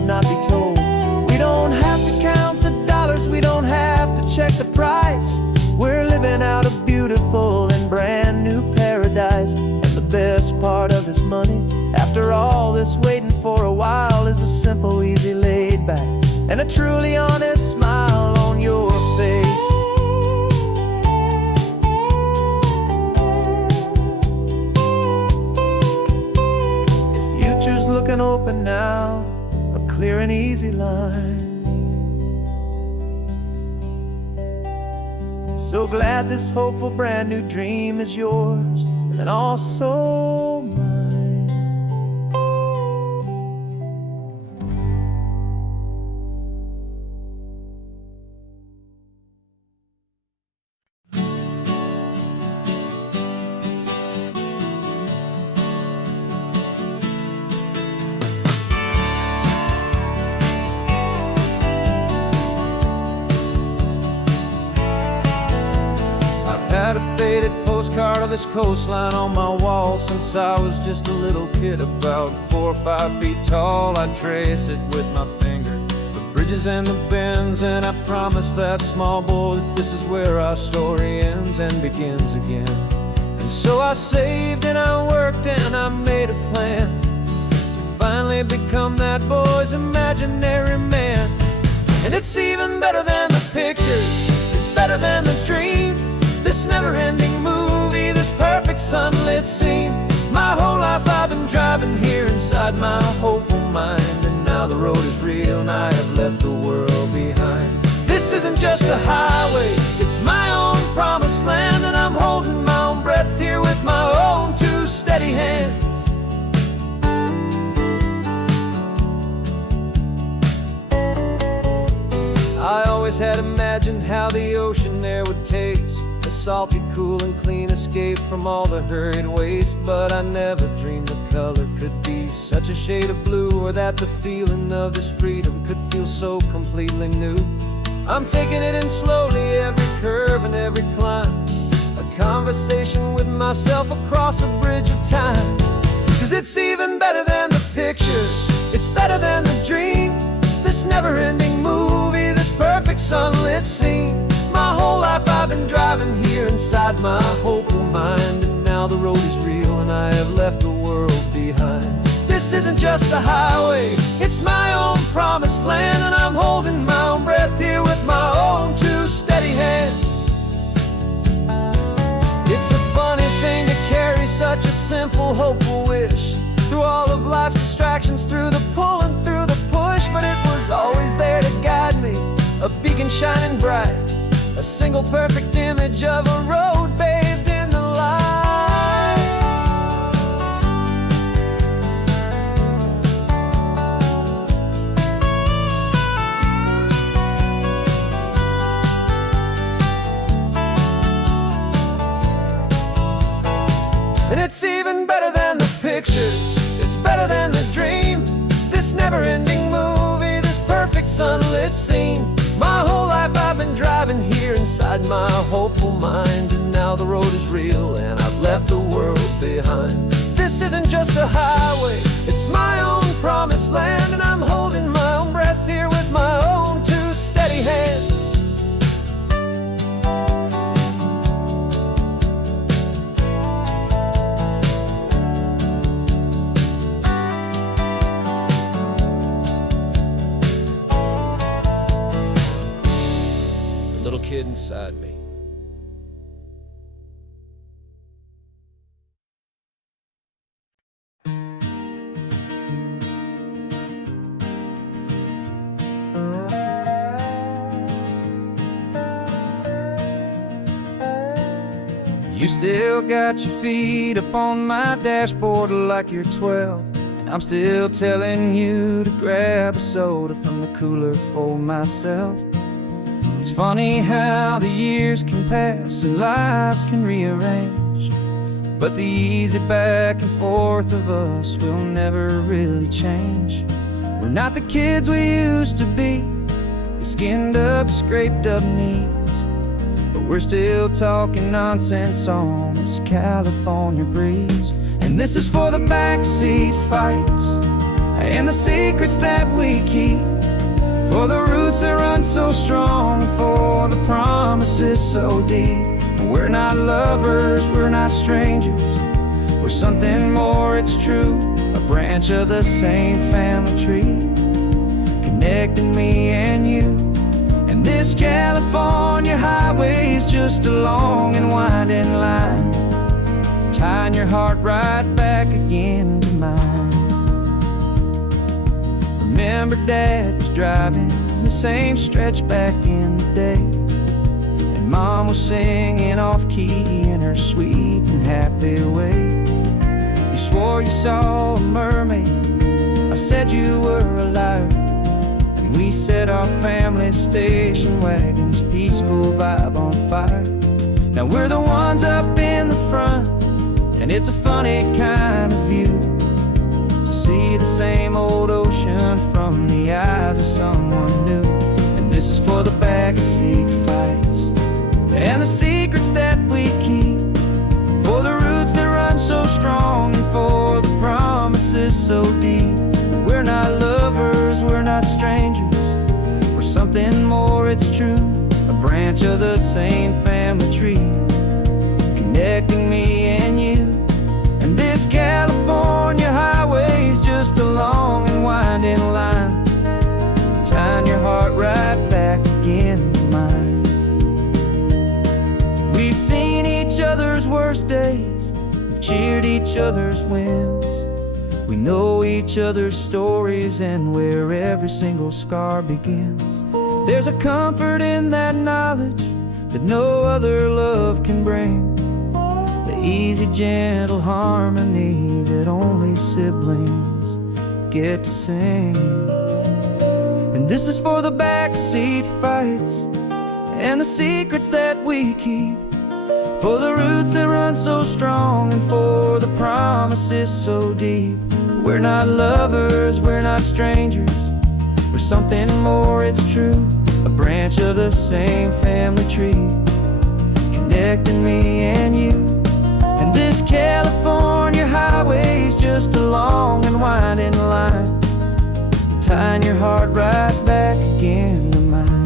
Not be told. We don't have to count the dollars, we don't have to check the price. We're living out a beautiful and brand new paradise. And the best part of this money, after all this waiting for a while, is the simple, easy, laid back, and a truly honest smile on your face. The future's looking open now, clear and easy line. So glad this hopeful brand new dream is yours and also mine. faded postcard of this coastline on my wall since I was just a little kid, about 4 or 5 feet tall. I trace it with my finger, the bridges and the bends, and I promise that small boy that this is where our story ends and begins again. And so I saved and I worked and I made a plan to finally become that boy's imaginary man. And it's even better than the pictures, it's better than the dream, this never-ending movie, this perfect sunlit scene. My whole life I've been driving here inside my hopeful mind, and now the road is real and I have left the world behind. This isn't just a highway, it's my own promised land, and I'm holding my own breath here with my own 2 steady hands. I always had imagined how the ocean air would taste, a salty, cool and clean escape from all the hurried waste. But I never dreamed the color could be such a shade of blue, or that the feeling of this freedom could feel so completely new. I'm taking it in slowly, every curve and every climb, a conversation with myself across a bridge of time. 'Cause it's even better than the pictures, it's better than the dream, this never-ending movie, this perfect sunlit scene. My whole life I've been driving here inside my hopeful mind, and now the road is real and I have left the world behind. This isn't just a highway, it's my own promised land, and I'm holding my own breath here with my own 2 steady hands. It's a funny thing to carry such a simple, hopeful wish through all of life's distractions, through the pull and through the push, but it was always there to guide me, a beacon shining bright, a single perfect image of a road bathed in the light. And it's even better than the pictures, it's better than the dream, this never-ending movie, this perfect sunlit scene. My whole life I've been driving here inside my hopeful mind, and now the road is real and I've left the world behind. This isn't just a highway, it's my own promised land, and I'm holding my own breath here with my own 2 steady hands. Little kid inside me. You still got your feet up on my dashboard like you're 12, and I'm still telling you to grab a soda from the cooler for myself. It's funny how the years can pass and lives can rearrange, but the easy back and forth of us will never really change. We're not the kids we used to be, with skinned up, scraped up knees, but we're still talking nonsense on this California breeze. And this is for the backseat fights and the secrets that we keep, for the roots that run so strong, for the promises so deep. We're not lovers, we're not strangers, we're something more, it's true, a branch of the same family tree, connecting me and you. And this California highway is just a long and winding line, tying your heart right back again to mine. Remember Dad was driving the same stretch back in the day, and Mom was singing off-key in her sweet and happy way. You swore you saw a mermaid, I said you were a liar, and we set our family station wagon's peaceful vibe on fire. Now we're the ones up in the front, and it's a funny kind of view to see the same old ocean from the eyes of someone new. And this is for the backseat fights and the secrets that we keep, branch of the same family tree, connecting me and you. And this California highway's just a long and winding line, tying your heart right back again to mine. We've seen each other's worst days, we've cheered each other's wins. We know each other's stories and where every single scar begins. There's a comfort in that knowledge that no other love can bring, the easy, gentle harmony that only siblings get to sing. And this is for the backseat fights and the secrets that we keep, for the roots that run so strong and for the promises so deep. We're not lovers, we're not strangers, we're something more, it's true. A branch of the same family tree, connecting me and you. And this California highway's just a long and winding line, tying your heart right back again to mine.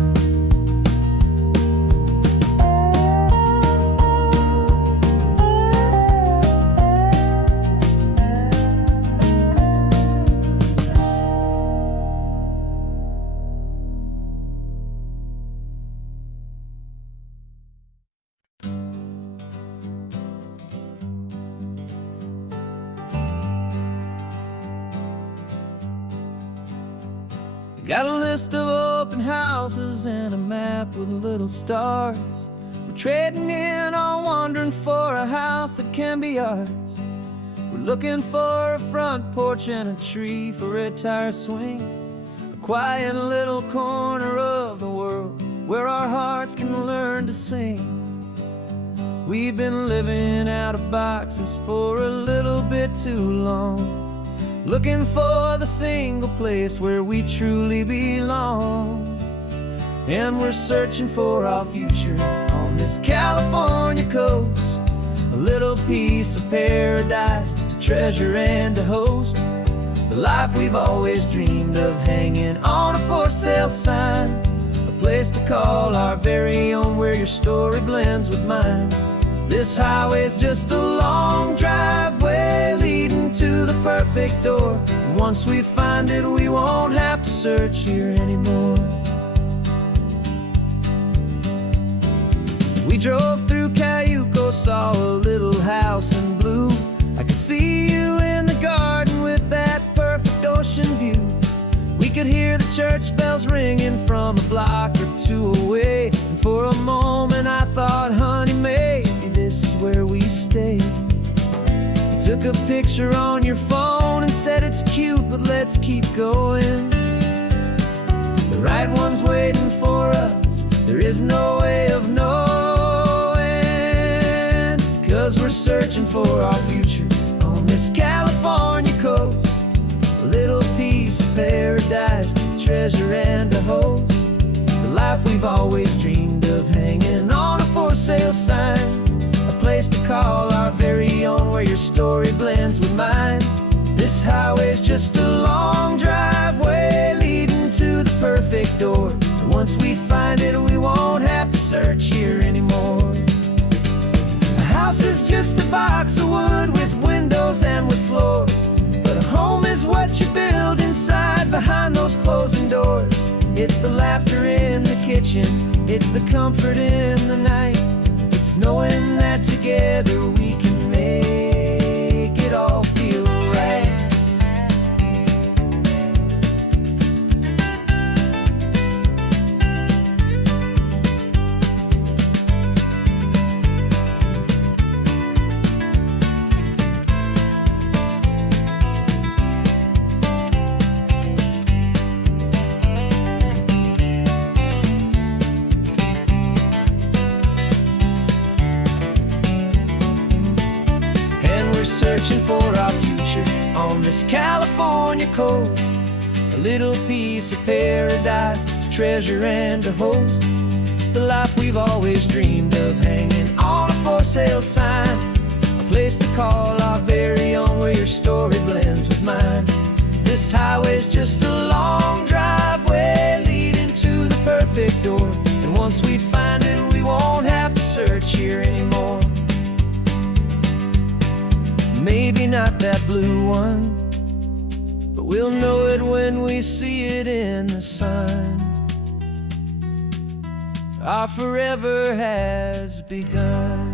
Got a list of open houses and a map with little stars. We're trading in on wondering for a house that can be ours. We're looking for a front porch and a tree for a tire swing, a quiet little corner of the world where our hearts can learn to sing. We've been living out of boxes for a little bit too long, looking for the single place where we truly belong. And we're searching for our future on this California coast, a little piece of paradise to treasure and to host, the life we've always dreamed of hanging on a for sale sign, a place to call our very own where your story blends with mine. This highway's just a long driveway leading to the perfect door, and once we find it we won't have to search here anymore. We drove through Cayuco, saw a little house in blue. I could see you in the garden with that perfect ocean view. We could hear the church bells ringing from a block or two away, and for a moment I thought, honey, maybe this is where we stay. You took a picture on your phone and said it's cute, but let's keep going. The right one's waiting for us, there is no way of knowing, 'cause we're searching for our future on this California coast, a little piece of paradise to treasure and to host, the life we've always dreamed of hanging on a for sale sign, a place to call our very own where your story blends with mine. This highway's just a long driveway leading to the perfect door, and once we find it we won't have to search here anymore. A house is just a box of wood with windows and with floors, but a home is what you build inside behind those closing doors. It's the laughter in the kitchen, it's the comfort in the night, it's knowing that together we can make it all feel right. Searching for our future on this California coast, a little piece of paradise to treasure and to host, the life we've always dreamed of hanging on a for sale sign, a place to call our very own where your story blends with mine. This highway's just a long driveway leading to the perfect door, and once we find it not that blue one, but we'll know it when we see it in the sun. Our forever has begun.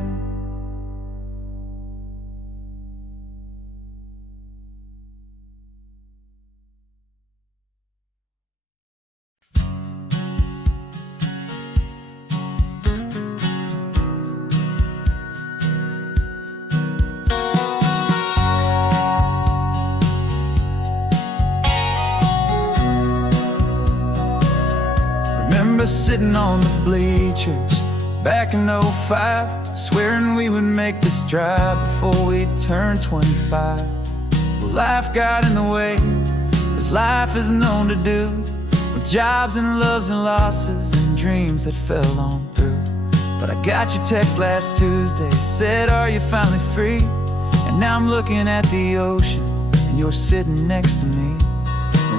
Remember sitting on the bleachers back in '05, swearing we would make this drive before we turned 25. Well, life got in the way, as life is known to do, with jobs and loves and losses and dreams that fell on through. But I got your text last Tuesday, said, are you finally free? And now I'm looking at the ocean, and you're sitting next to me.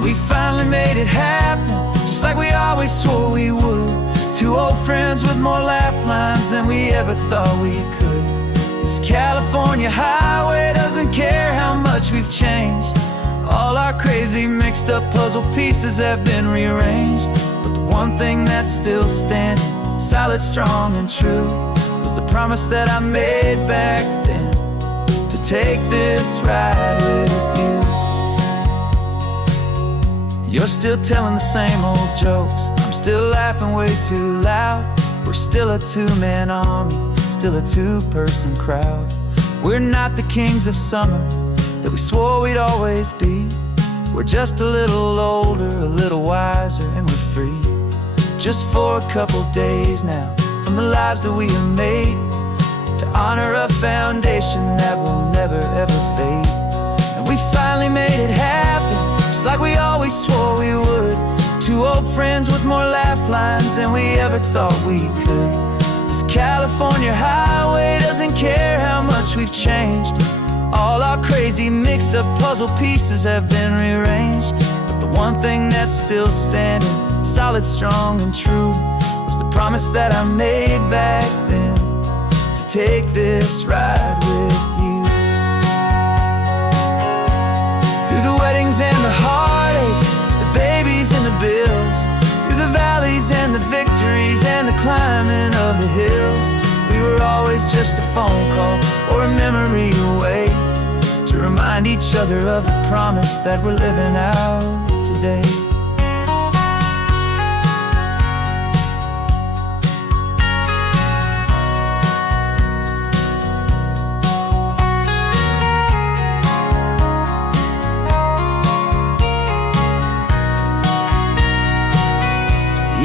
We finally made it happen, just like we always swore we would. Two old friends with more laugh lines than we ever thought we could. This California highway doesn't care how much we've changed. All our crazy mixed up puzzle pieces have been rearranged. But the one thing that's still standing, solid, strong, and true, was the promise that I made back then, to take this ride with you. You're still telling the same old jokes, I'm still laughing way too loud. We're still a two-man army, still a two-person crowd. We're not the kings of summer that we swore we'd always be. We're just a little older, a little wiser, and we're free. Just for a couple days now, from the lives that we have made, to honor a foundation that will never ever fade. And we finally made it happen, just like we always swore we would. Two old friends with more laugh lines than we ever thought we could. This California highway doesn't care how much we've changed. All our crazy mixed up puzzle pieces have been rearranged. But the one thing that's still standing, solid, strong, and true, was the promise that I made back then, to take this ride with you. Through the weddings and the heartaches, the babies and the bills, through the valleys and the victories and the climbing of the hills, we were always just a phone call or a memory away, to remind each other of the promise that we're living out today.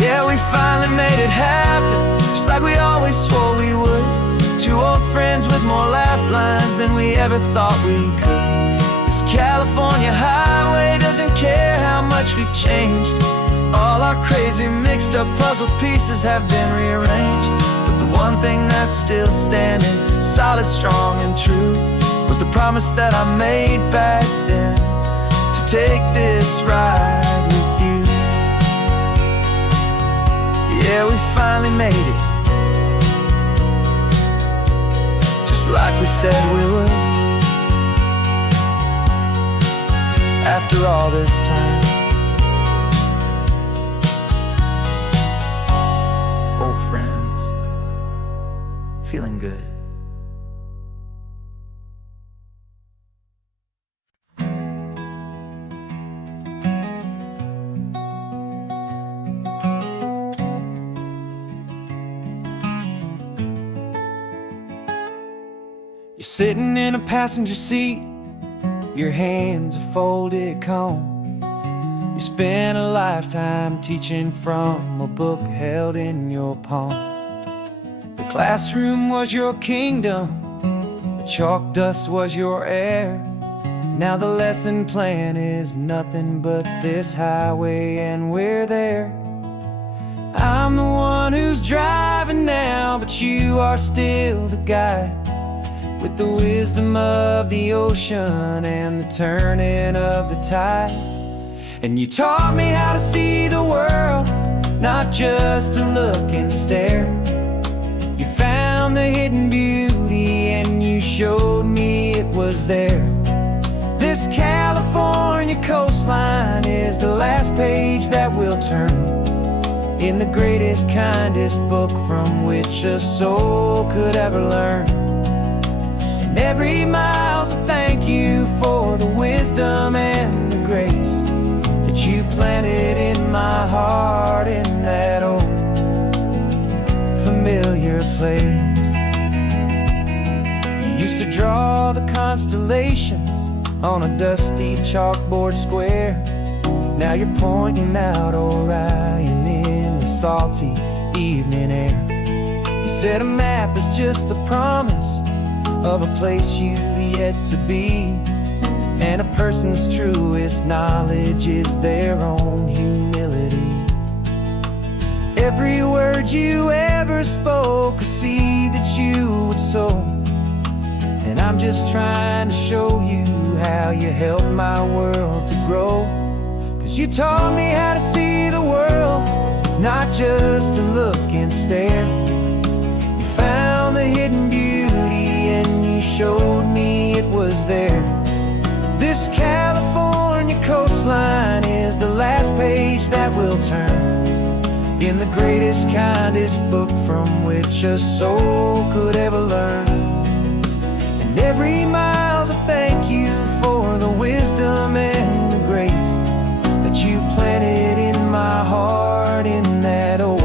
Yeah, we finally made it happen, just like we always swore we would. Two old friends with more laugh lines than we ever thought we could. This California highway doesn't care how much we've changed. All our crazy mixed up puzzle pieces have been rearranged. But the one thing that's still standing, solid, strong, and true, was the promise that I made back then, to take this ride with you. Yeah, we finally made it, just like we said we would. After all this time, old friends, feeling good. You're sitting in a passenger seat, your hands are folded calm. You spent a lifetime teaching from a book held in your palm. The classroom was your kingdom, the chalk dust was your air. Now the lesson plan is nothing but this highway, and we're there. I'm the one who's driving now, but you are still the guide, with the wisdom of the ocean and the turning of the tide. And you taught me how to see the world, not just to look and stare. found the hidden beauty and you showed me it was there. is the last page that we'll turn in the greatest, kindest book from which a soul could ever learn. And every mile's a thank you for the wisdom and the grace that you planted in my heart in that old familiar place. You used to draw the constellations on a dusty chalkboard square. Now you're pointing out Orion in the salty evening air. You said a map is just a promise of a place you've yet to be, and a person's truest knowledge is their own humility. Every word you ever spoke, a seed that you would sow, and I'm just trying to show you how you helped my world to grow. 'Cause you taught me how to see the world, not just to look and stare. You found the hidden beauty and you showed me it was there. This California coastline is the last page that we'll turn in the greatest, kindest book from which a soul could ever learn. And every mile's a thank you for the wisdom and the grace that you planted in my heart in that old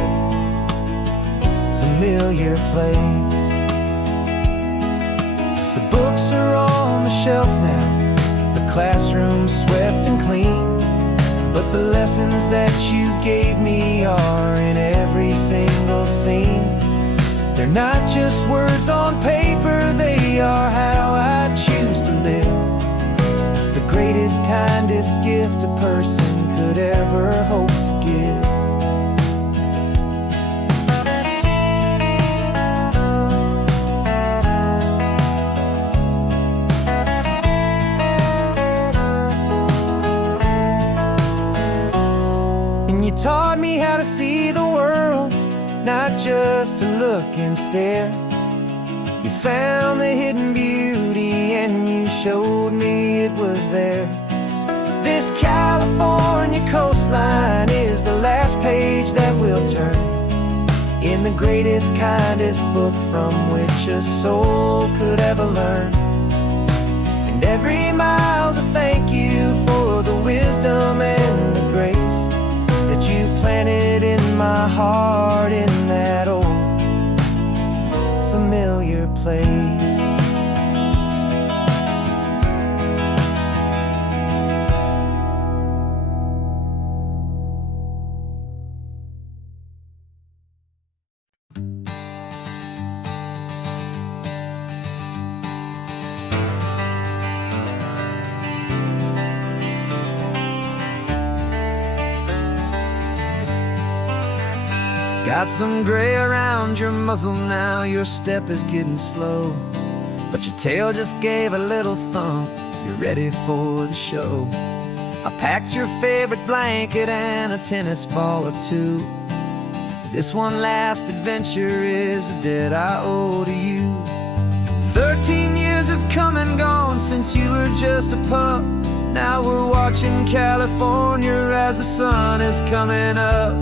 familiar place. The books are on the shelf now, the classroom swept and clean, but the lessons that you gave me are in every single scene. They're not just words on paper, they are how I choose to live. The greatest, kindest gift a person could ever hope to give. And you taught me how to see the world, not just to look and stare. You found the hidden beauty and you showed me it was there. This California coastline is the last page that we'll turn in the greatest, kindest book from which a soul could ever learn. And every mile's a thank you for the wisdom and the grace that you planted in my heart in that old familiar place. Got some gray around your muzzle now, your step is getting slow, but your tail just gave a little thump, you're ready for the show. I packed your favorite blanket and a tennis ball or two. This one last adventure is a debt I owe to you. 13 years have come and gone since you were just a pup. Now we're watching California as the sun is coming up.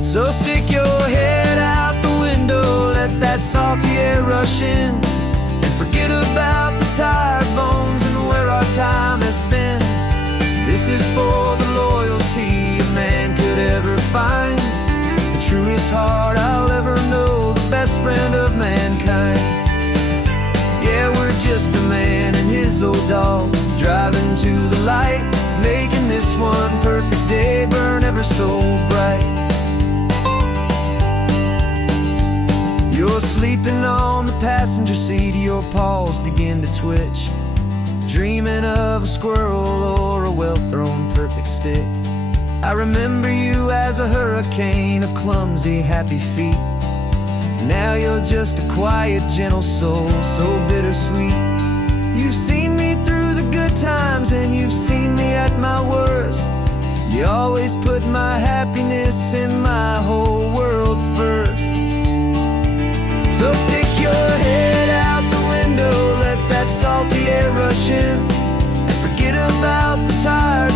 So stick your head out the window, let that salty air rush in, and forget about the tired bones and where our time has been. This is for the loyalty a man could ever find, the truest heart I'll ever know, the best friend of mankind. Yeah, we're just a man and his old dog, driving to the light, making this one perfect day burn ever so bright. You're sleeping on the passenger seat, your paws begin to twitch, dreaming of a squirrel or a well-thrown perfect stick. I remember you as a hurricane of clumsy, happy feet. Now you're just a quiet, gentle soul, so bittersweet. You've seen me through the good times and you've seen me at my worst. You always put my happiness in my whole world first. So stick your head out the window, let that salty air rush in, and forget about the tired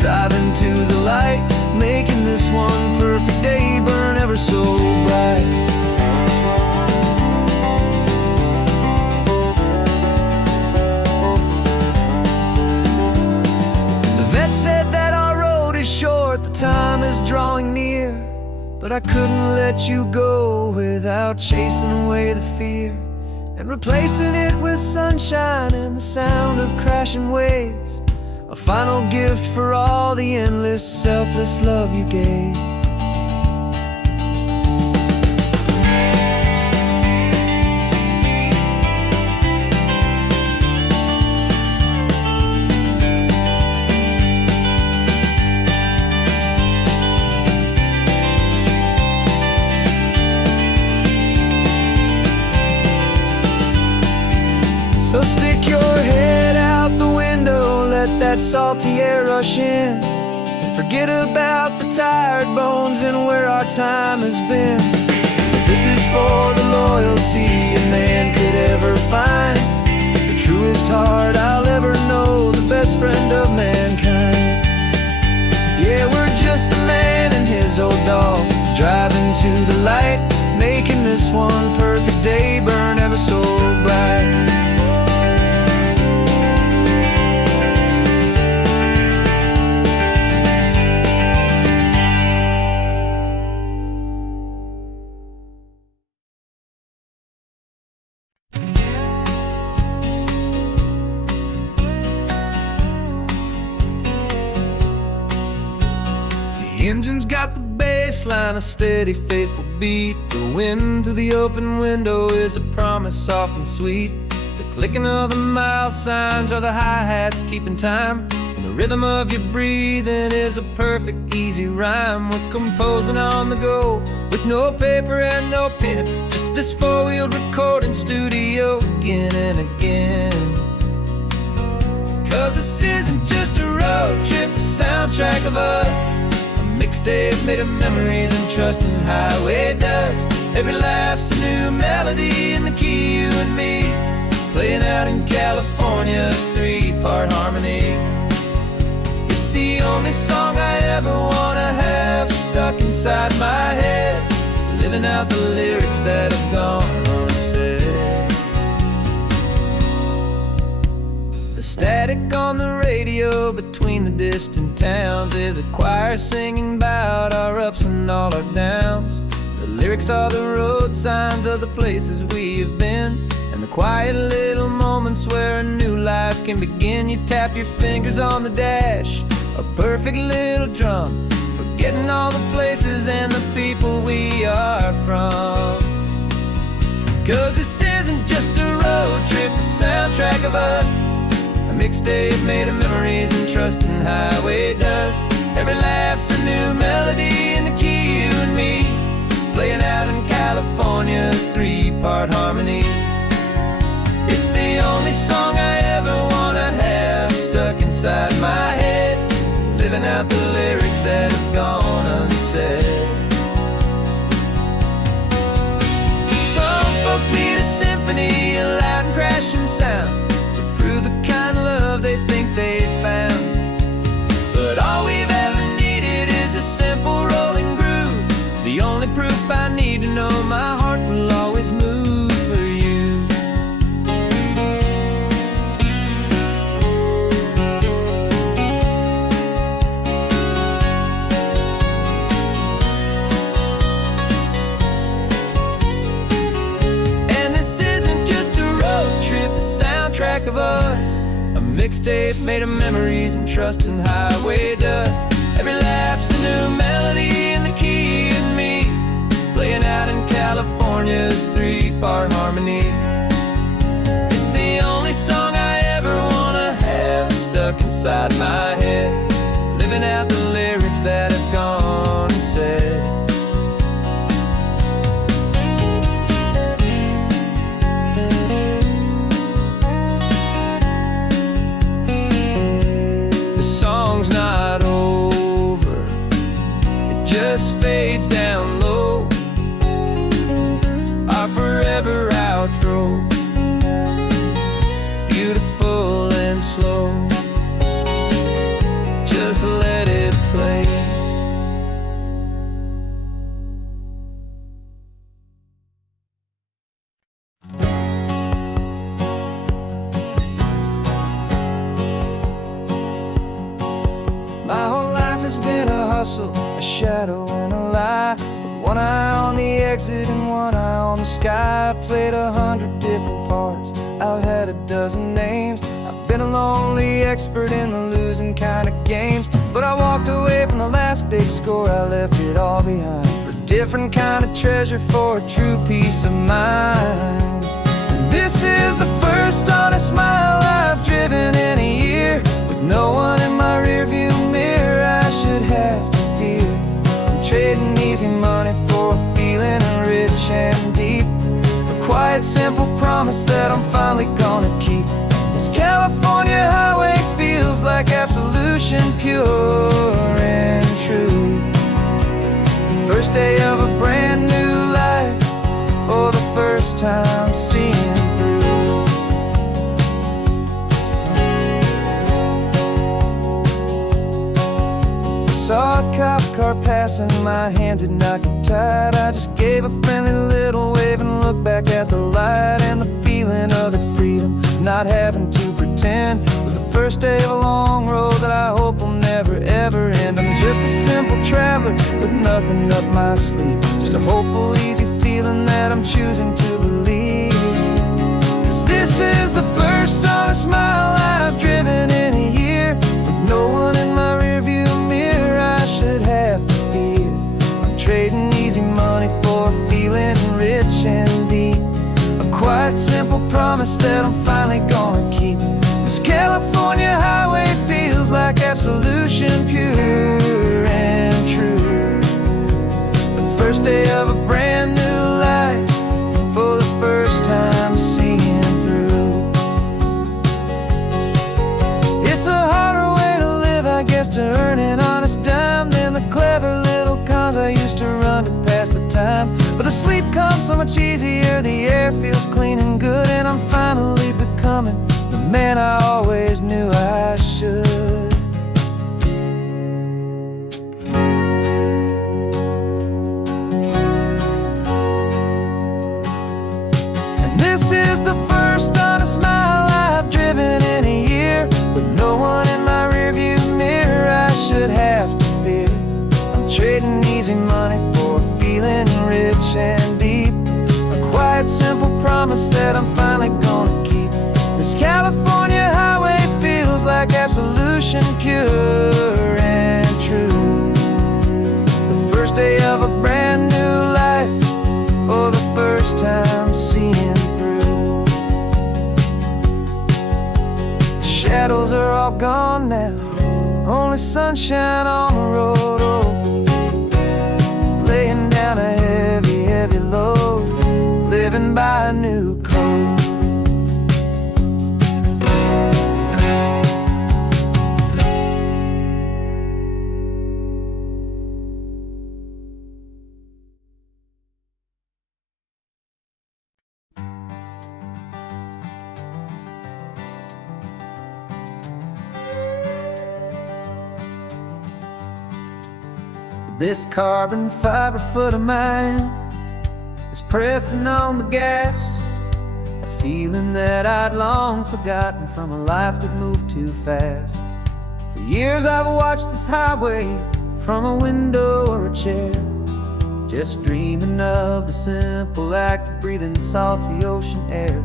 driving to the light, making this one perfect day burn ever so bright. Said that our road is short, the time is drawing near, but I couldn't let you go without chasing away the fear and replacing it with sunshine and the sound of crashing waves, a final gift for all the endless, selfless love you gave. So stick your head out the window, let that salty air rush in, and forget about the tired bones and where our time has been. This is for the loyalty a man could ever find, the truest heart I'll ever know, the best friend of mankind. Yeah, we're just a man and his old dog, driving to the light, making this one perfect day burn ever so bright. The engine's got the bass line, a steady, faithful beat. The wind through the open window is a promise soft and sweet. The clicking of the mile signs are the hi-hats keeping time, and the rhythm of your breathing is a perfect, easy rhyme. We're composing on the go with no paper and no pen, just this four-wheeled recording studio again and again. 'Cause this isn't just a road trip, the soundtrack of us, mixtape made of memories and trust in highway dust. Every laugh's a new melody in the key, you and me, playing out in California's three-part harmony. It's the only song I ever wanna have stuck inside my head, living out the lyrics that have gone unsaid. The static on the radio between the distant towns is a choir singing about our ups and all our downs. The lyrics are the road signs of the places we have been, and the quiet little moments where a new life can begin. You tap your fingers on the dash, a perfect little drum, forgetting all the places and the people we are from. 'Cause this isn't just a road trip, the soundtrack of us, a mixtape made of memories and trust in highway dust. Every laugh's a new melody in the key, you and me, playing out in California's three-part harmony. It's the only song I ever wanna have stuck inside my head, living out the lyrics that have gone unsaid. Some folks need a symphony, a loud and crashing sound, the kind of love they think they found. But all we've ever needed is a simple rolling groove, the only proof I need to know my heart will always move for you. And this isn't just a road trip, the soundtrack of us, a mixtape made of memories and trust in highway dust. Every laugh's a new melody in the key and me, playing out in California's three-part harmony. It's the only song I ever wanna have stuck inside my head, living out the lyrics that have gone unsaid. Song's not over, it just fades down low, our forever outro, beautiful and slow. Just let shadow and a lie, with one eye on the exit and one eye on the sky. I played 100 different parts, I've had a dozen names. I've been a lonely expert in the losing kind of games, but I walked away from the last big score. I left it all behind for a different kind of treasure, for a true peace of mind. And this is the first honest mile I've driven in a year, with no one in my rearview mirror I should have to fear. I'm trading easy money for a feeling rich and deep, a quiet simple promise that I'm finally gonna keep. This California highway feels like absolution, pure and true. The first day of a brand new life, for the first time seeing through. I saw a cop car passing, my hands had not got tied. I just gave a friendly little wave and looked back at the light, and the feeling of the freedom, not having to pretend, was the first day of a long road that I hope will never ever end. I'm just a simple traveler with nothing up my sleeve, just a hopeful easy feeling that I'm choosing to believe. 'Cause this is the first honest mile I've driven in a year, with no one in my rearview mirror I should have to fear. I'm trading easy money for a feeling rich and deep, a quiet simple promise that I'm finally gonna keep. This California highway feels like absolution, pure and true. The first day of a brand new life, for the first time seeing through. It's a harder way to live, I guess, to earn an honest dime than the clever little cons I used to run to pass the time. But the sleep comes so much easier, the air feels clean and good, and I'm finally becoming the man I always knew I should. And this is the first honest mile I've driven in a year, with no one in my rearview mirror I should have to fear. I'm trading easy money for a feeling rich and deep, a quiet simple promise that I'm finally gonna keep. This California highway feels like absolution, pure and true. The first day of a brand new life, for the first time seeing through. The shadows are all gone now, only sunshine on the road. Oh, laying down a heavy, heavy load, living by a new code. This carbon fiber foot of mine is pressing on the gas, a feeling that I'd long forgotten from a life that moved too fast. For years I've watched this highway from a window or a chair, just dreaming of the simple act of breathing salty ocean air.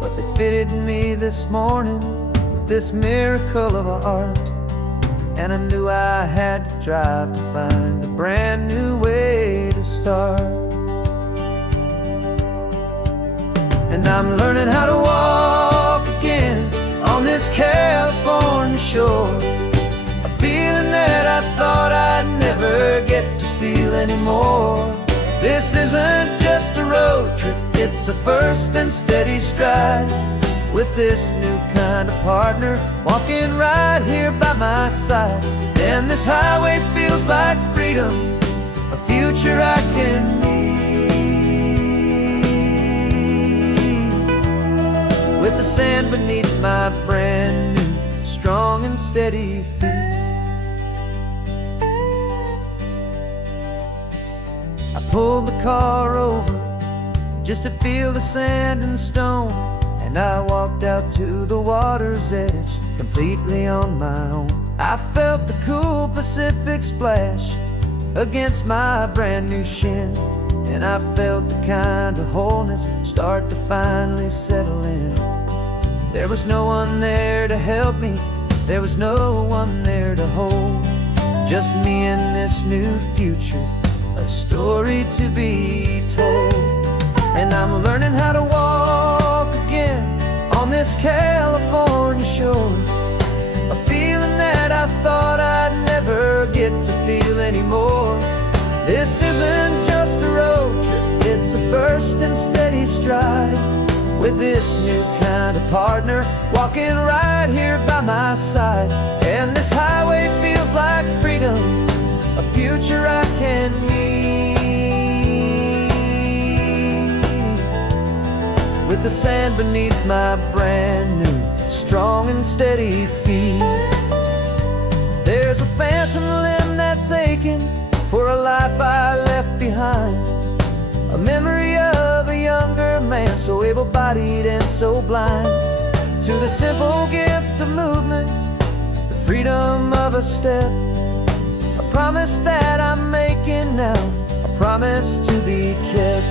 But they fitted me this morning with this miracle of art, and I knew I had to drive to find a brand new way to start. And I'm learning how to walk again on this California shore, a feeling that I thought I'd never get to feel anymore. This isn't just a road trip, it's a first and steady stride, with this new kind of partner walking right here by my side. And this highway feels like freedom, a future I can need, with the sand beneath my brand new strong and steady feet. I pulled the car over just to feel the sand and stone, and I walked out to the water's edge completely on my own. I felt the cool Pacific splash against my brand new shin, and I felt the kind of wholeness start to finally settle in. There was no one there to help me, there was no one there to hold, just me and this new future, a story to be told. And I'm learning how to walk again on this California shore, a feeling that I thought I'd never get to feel anymore. This isn't just a road trip, it's a first and steady stride, with this new kind of partner walking right here by my side. And this highway feels like freedom, a future I can meet, with the sand beneath my brand new, strong and steady feet. There's a phantom limb that's aching for a life I left behind, a memory of a younger man, so able-bodied and so blind, to the simple gift of movement, the freedom of a step, a promise that I'm making now, a promise to be kept.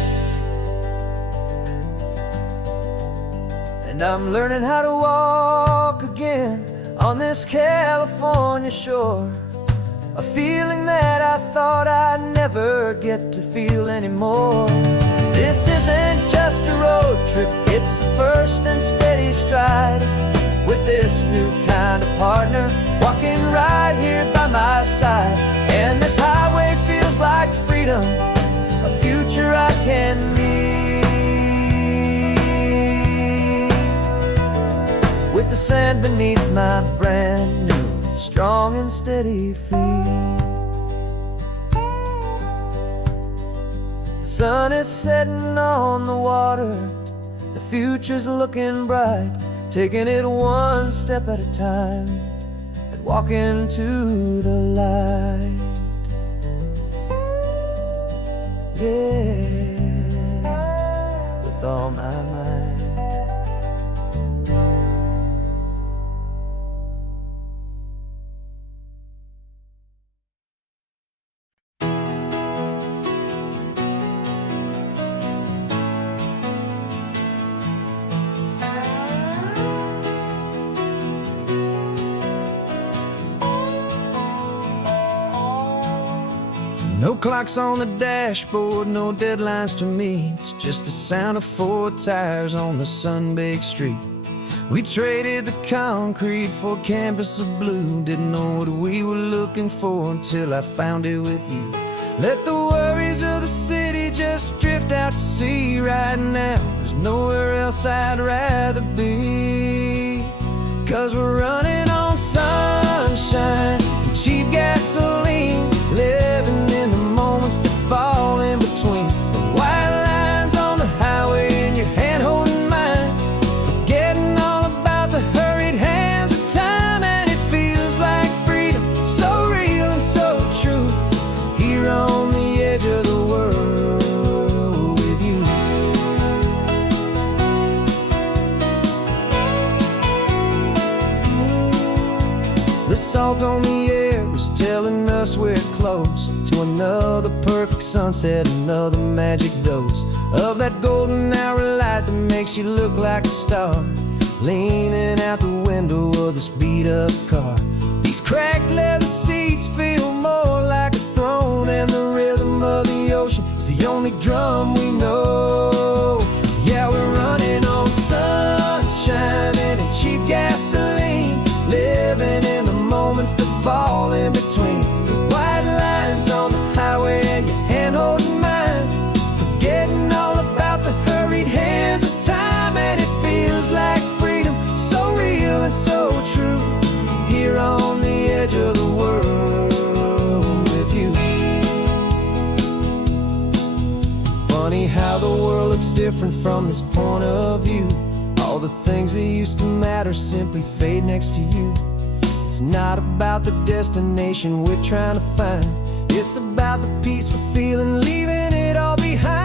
And I'm learning how to walk again on this California shore, a feeling that I thought I'd never get to feel anymore. This isn't just a road trip, it's a first and steady stride, with this new kind of partner walking right here by my side. And this highway feels like freedom, a future I can meet, with the sand beneath my brand new, strong and steady feet. The sun is setting on the water, the future's looking bright, taking it one step at a time and walking to the light. Yeah, with all my might. No clocks on the dashboard, no deadlines to meet, just the sound of 4 tires on the sun-baked street. We traded the concrete for a canvas of blue, didn't know what we were looking for until I found it with you. Let the worries of the city just drift out to sea right now. There's nowhere else I'd rather be, 'cause we're running on sunshine and cheap gasoline, living in the moments that fall in between the white lines on the highway and your hand holding mine, forgetting all about the hurried hands of time. And it feels like freedom, so real and so true, here on the edge of the world with you. The salt on the air is telling us we're close to another perfect sunset, another magic dose of that golden hour light that makes you look like a star, leaning out the window of this beat-up car. These cracked leather seats feel more like a throne, and the rhythm of the ocean is the only drum we know. Yeah, we're running on sunshine and cheap gasoline, living in the moments that fall in between the white lines on the highway and your hand holding mine, forgetting all about the hurried hands of time. And it feels like freedom, so real and so true, here on the edge of the world with you. Funny how the world looks different from this point of view. All the things that used to matter simply fade next to you. It's not about the destination we're trying to find, it's about the peace we're feeling, leaving it all behind.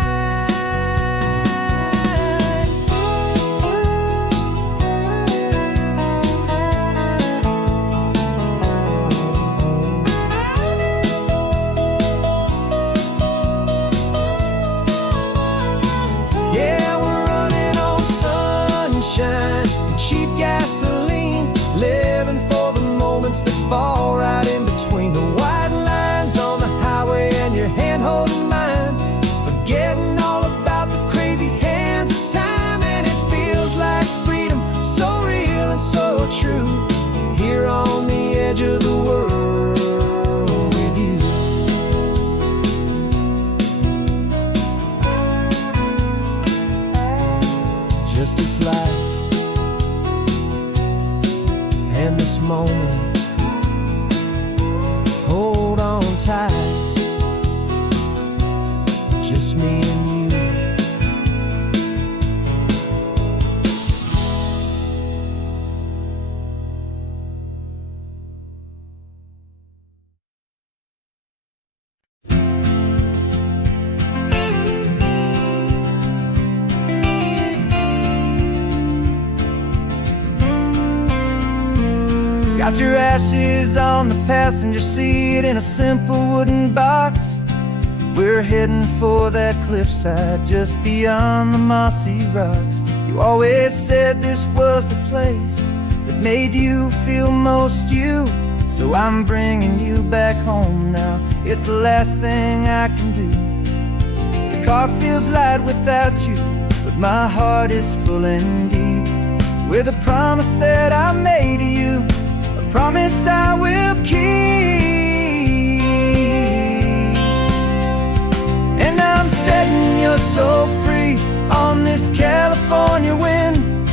just this life and this moment. Hold on tight, just me and you. Got your ashes on the passenger seat in a simple wooden box. We're heading for that cliffside just beyond the mossy rocks. You always said this was the place that made you feel most you. So I'm bringing you back home now. It's the last thing I can do. The car feels light without you, but my heart is full and deep with a promise that I made to you. Promise I will keep. And I'm setting your soul free on this California wind.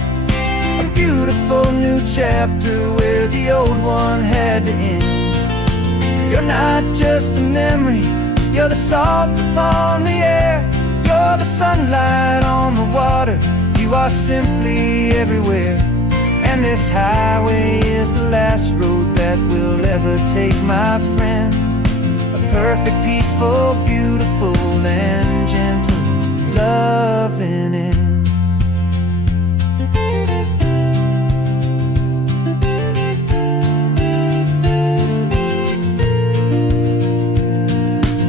A beautiful new chapter where the old one had to end. You're not just a memory, you're the salt upon the air. You're the sunlight on the water, you are simply everywhere. And this highway is the last road that we'll ever take, my friend. A perfect, peaceful, beautiful, and gentle loving end.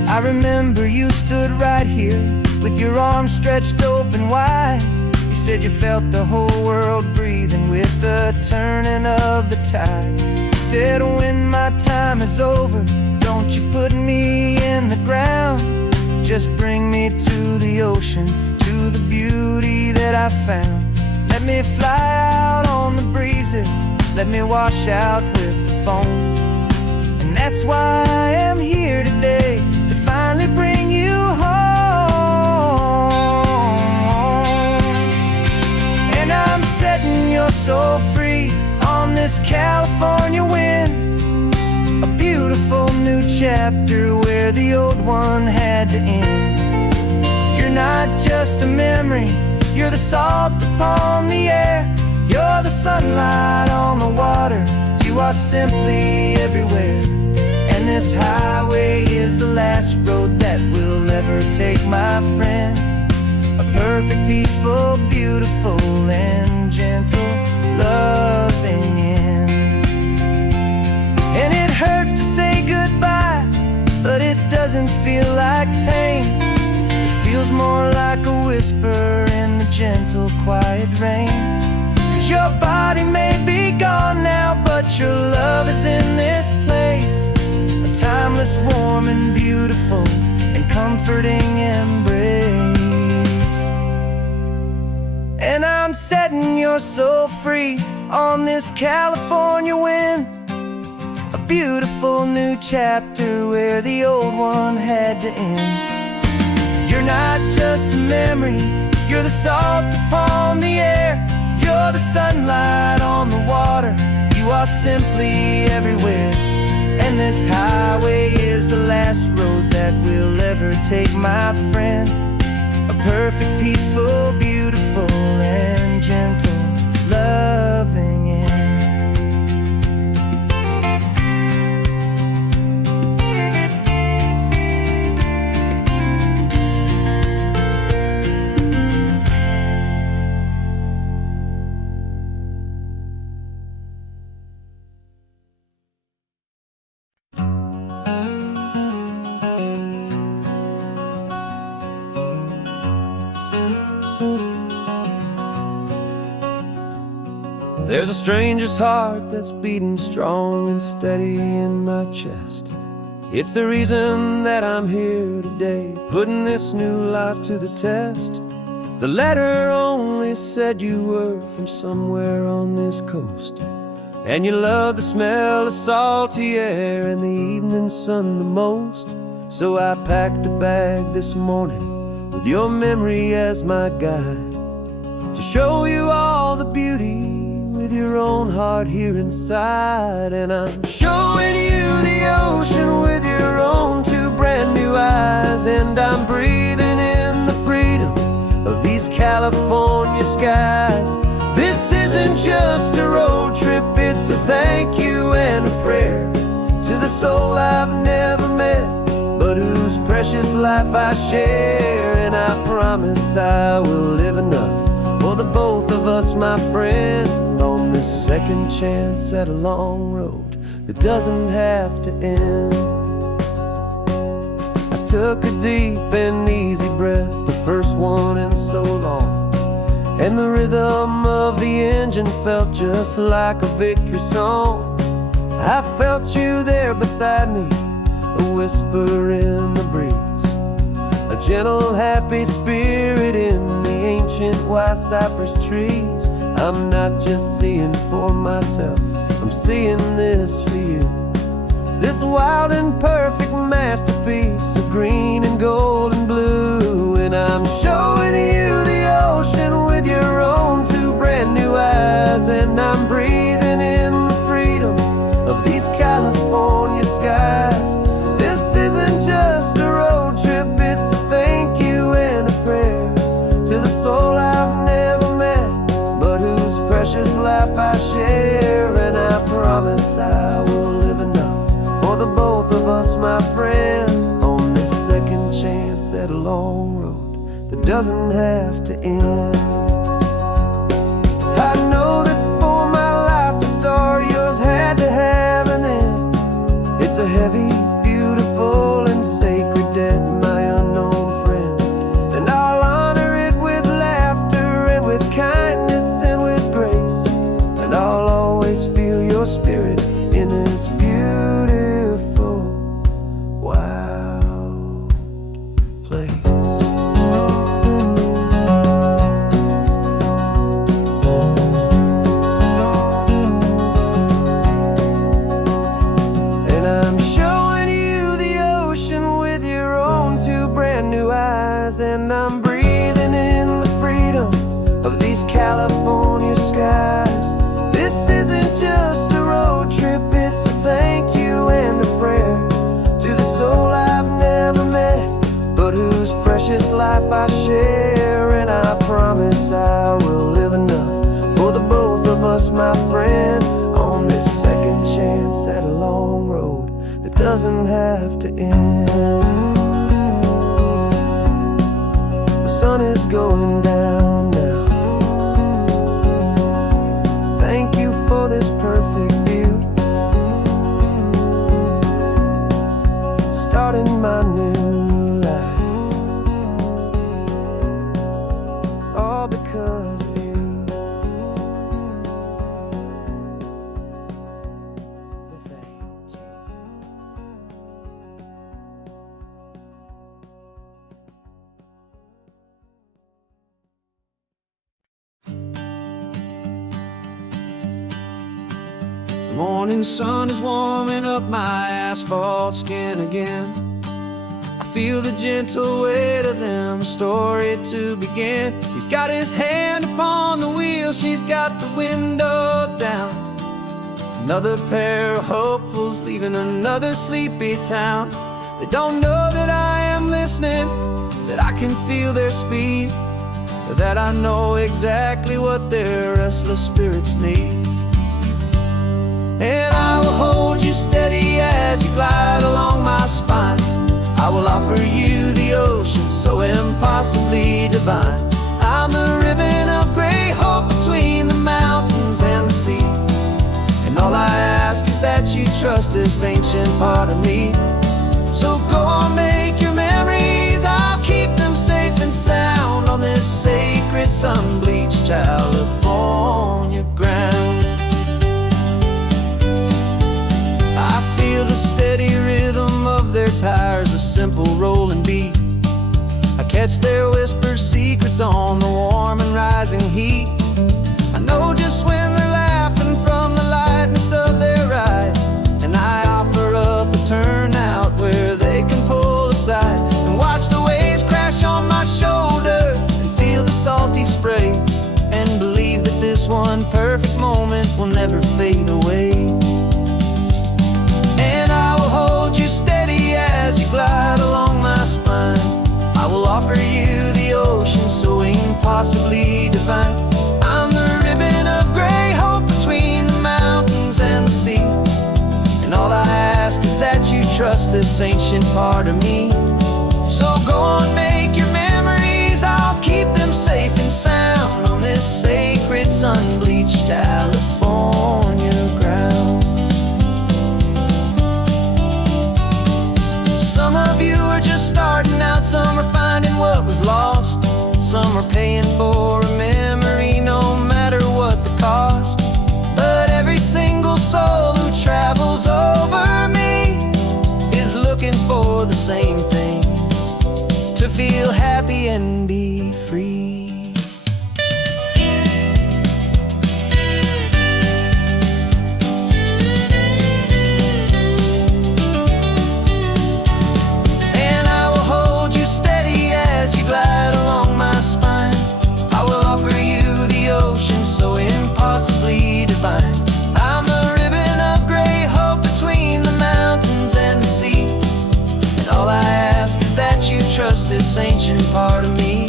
I remember you stood right here with your arms stretched open wide. You said you felt the whole world breathing with the turning of the tide. You said when my time is over, don't you put me in the ground. Just bring me to the ocean, to the beauty that I found. Let me fly out on the breezes, let me wash out with the foam. And that's why I am here today, to finally bring you home. And I'm setting your soul free on this California wind. A beautiful new chapter where the old one had to end. You're not just a memory, you're the salt upon the air. You're the sunlight on the water, you are simply everywhere. And this highway is the last road that we'll ever take, my friend. A perfect, peaceful, beautiful, and gentle loving end. And it hurts to say goodbye, but it doesn't feel like pain. It feels more like a whisper in the gentle, quiet rain. 'Cause your body may be gone now, but your love is in this place. A timeless, warm, and beautiful, and comforting embrace. And I'm setting your soul free on this California wind. A beautiful new chapter where the old one had to end. You're not just a memory, you're the salt upon the air. You're the sunlight on the water, you are simply everywhere. And this highway is the last road that we'll ever take, my friend. A perfect, peaceful, beautiful, and gentle loving end. There's a stranger's heart that's beating strong and steady in my chest. It's the reason that I'm here today, putting this new life to the test. The letter only said you were from somewhere on this coast, and you love the smell of salty air and the evening sun the most. So I packed a bag this morning with your memory as my guide. to show you all the beauty with your own heart here inside. And I'm showing you the ocean with your own two brand new eyes. And I'm breathing in the freedom of these California skies. This isn't just a road trip, it's a thank you and a prayer to the soul I've never met, but whose precious life I share. And I promise I will live enough for the both of us, my friend, on this second chance at a long road that doesn't have to end. I took a deep and easy breath, the first one in so long, and the rhythm of the engine felt just like a victory song. I felt you there beside me, a whisper in the breeze, a gentle, happy spirit in the ancient white cypress trees. I'm not just seeing for myself, I'm seeing this for you. This wild and perfect masterpiece of green and gold and blue. And I'm showing you the ocean with your own two brand new eyes. And I'm breathing in the freedom of these California skies. This isn't just a road trip, it's a thank you and a prayer to the soul I've never met, but whose precious life I share. And I promise I will live enough for the both of us, my friend, on this second chance at a long road that doesn't have to end. I know that for my life to start, yours had to have an end. It's a heavy, beautiful, and sacred debt, my unknown friend. And I'll honor it with laughter and with kindness and with grace. And I'll always feel your spirit in this beautiful, wild place. And I'm showing you the ocean with your own two brand new eyes. And I'm breathing in the freedom of these California skies. This isn't just a road trip, it's a thank you and a prayer to the soul I've never met, but whose precious life I share. And I promise I will live enough for the both of us, my friend, on this second chance at a long road that doesn't have to end. The sun is going down now. Thank you for this perfect view, starting my new life, all because of you. Thank you. The morning sun is warming up my asphalt skin again. I feel the gentle weight of them, a story to begin. He's got his hand upon the wheel, she's got the window down. Another pair of hopefuls leaving another sleepy town. They don't know that I am listening, that I can feel their speed, or that I know exactly what their restless spirits need. And I will hold you steady as you glide along my spine. I will offer you the ocean so impossibly divine. I'm the ribbon of gray hope between the mountains and the sea. And all I ask is that you trust this ancient part of me. So go on, make your memories, I'll keep them safe and sound on this sacred sun-bleached California ground. I feel the steady rhythm of their tires, a simple rolling beat. I catch their whispered secrets on the warm and rising heat. I know just when they're laughing from the lightness of their ride, and I offer up a turnout where they can pull aside and watch the waves crash on my shoulder and feel the salty spray. impossibly divine. I'm the ribbon of gray hope between the mountains and the sea. And all I ask is that you trust this ancient part of me. So go on, make your memories, I'll keep them safe and sound on this sacred sun-bleached California ground. Some of you are just starting out, some are finding what was lost, some are paying for a memory no matter what the cost. But every single soul who travels over me is looking for the same thing: to feel happy and be free. And I will hold you steady as you glide along my spine. I will offer you the ocean so impossibly divine. I'm the ribbon of gray hope between the mountains and the sea. And all I ask is that you trust this ancient part of me.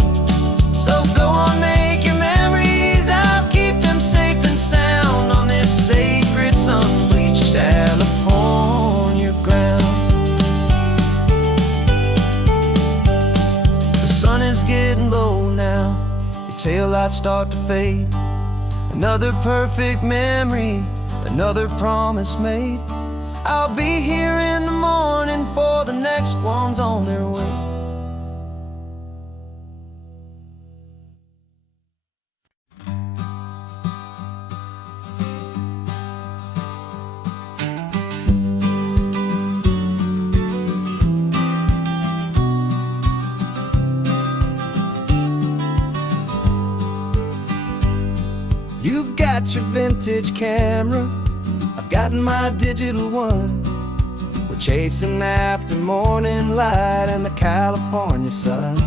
So go on, make your memories, I'll keep them safe and sound on this sacred sun-bleached California ground. The sun is getting low now, your taillights start to fade. Another perfect memory, another promise made. I'll be here in the morning for the next ones on their way. You've got your vintage camera, I've got my digital one. We're chasing after morning light and the California sun.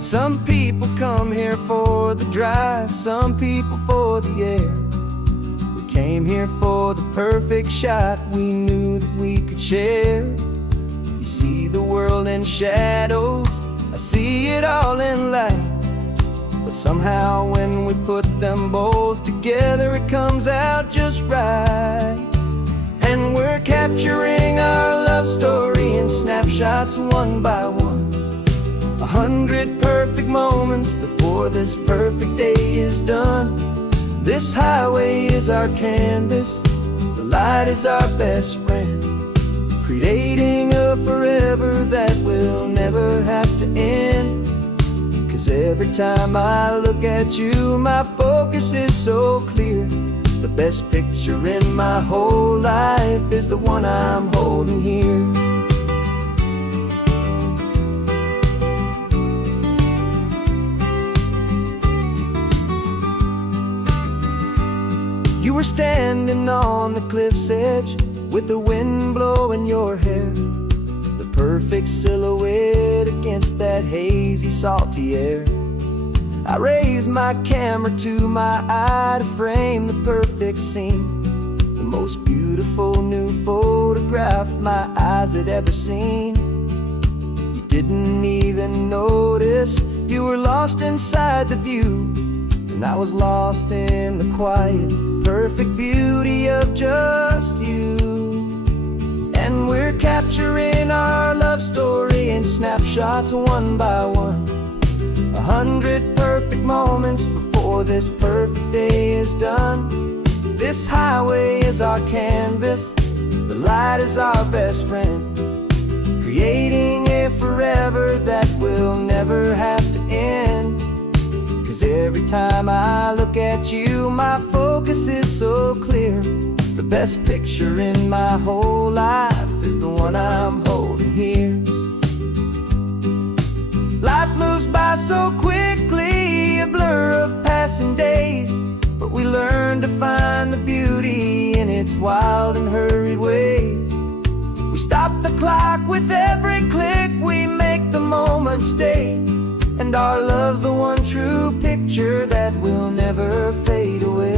Some people come here for the drive, some people for the air. We came here for the perfect shot we knew that we could share. You see the world in shadows, I see it all in light. But somehow when we put them both together, it comes out just right. And we're capturing our love story in snapshots one by one. 100 perfect moments before this perfect day is done. This highway is our canvas, the light is our best friend, creating a forever that will never have to end. 'Cause every time I look at you, my focus is so clear. The best picture in my whole life is the one I'm holding here. You were standing on the cliff's edge with the wind blowing your hair, the perfect silhouette against that hazy, salty air. I raised my camera to my eye to frame the perfect scene, the most beautiful new photograph my eyes had ever seen. You didn't even notice you were lost inside the view, and I was lost in the quiet, perfect beauty of just you. And we're capturing our love story in snapshots one by one. 100 perfect moments before this perfect day is done. This highway is our canvas, the light is our best friend, creating a forever that will never have to end. 'Cause every time I look at you, my focus is so clear. The best picture in my whole life is the one I'm holding here. Life moves by so quickly, a blur of passing days, but we learn to find the beauty in its wild and hurried ways. We stop the clock with every click, we make the moment stay, and our love's the one true picture that will never fade away.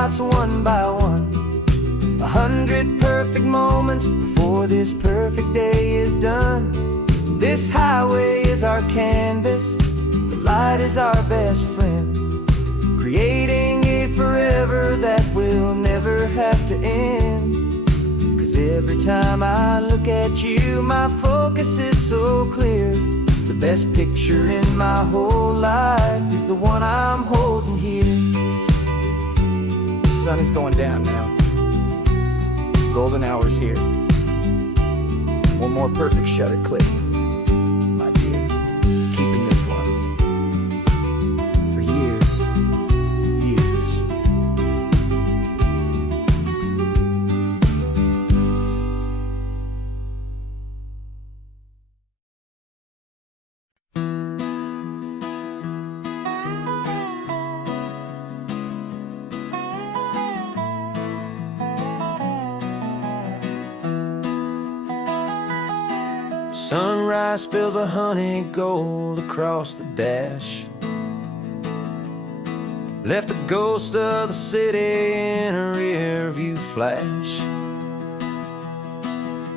snapshots one by one. 100 perfect moments before this perfect day is done. This highway is our canvas, the light is our best friend, creating a forever that will never have to end. 'Cause every time I look at you, my focus is so clear. The best picture in my whole life is the one I'm holding here. The sun is going down now. Golden hour's here. One more perfect shutter click, my dear. Keeping this one for years, years. Sunrise spills a honey gold across the dash. Left the ghost of the city in a rear view flash.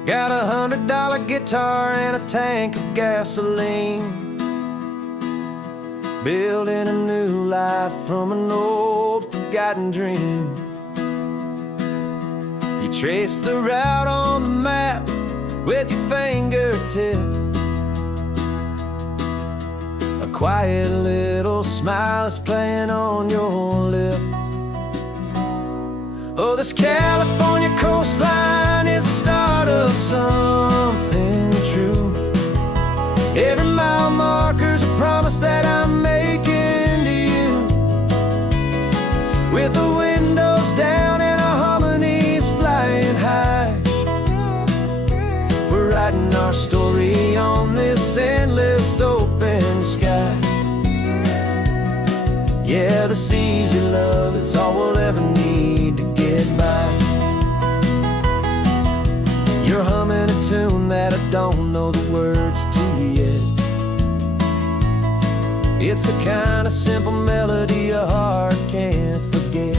Got a $100 guitar and a tank of gasoline, building a new life from an old forgotten dream. You trace the route on the map with your fingertip, a quiet little smile is playing on your lip. Oh, this California coastline is the start of something true. Every mile marker's a promise that I'm making to you. With the windows down and our harmonies flying high, writing our story on this endless open sky. Yeah, this easy love is all we'll ever need to get by. You're humming a tune that I don't know the words to yet. It's the kind of simple melody a heart can't forget.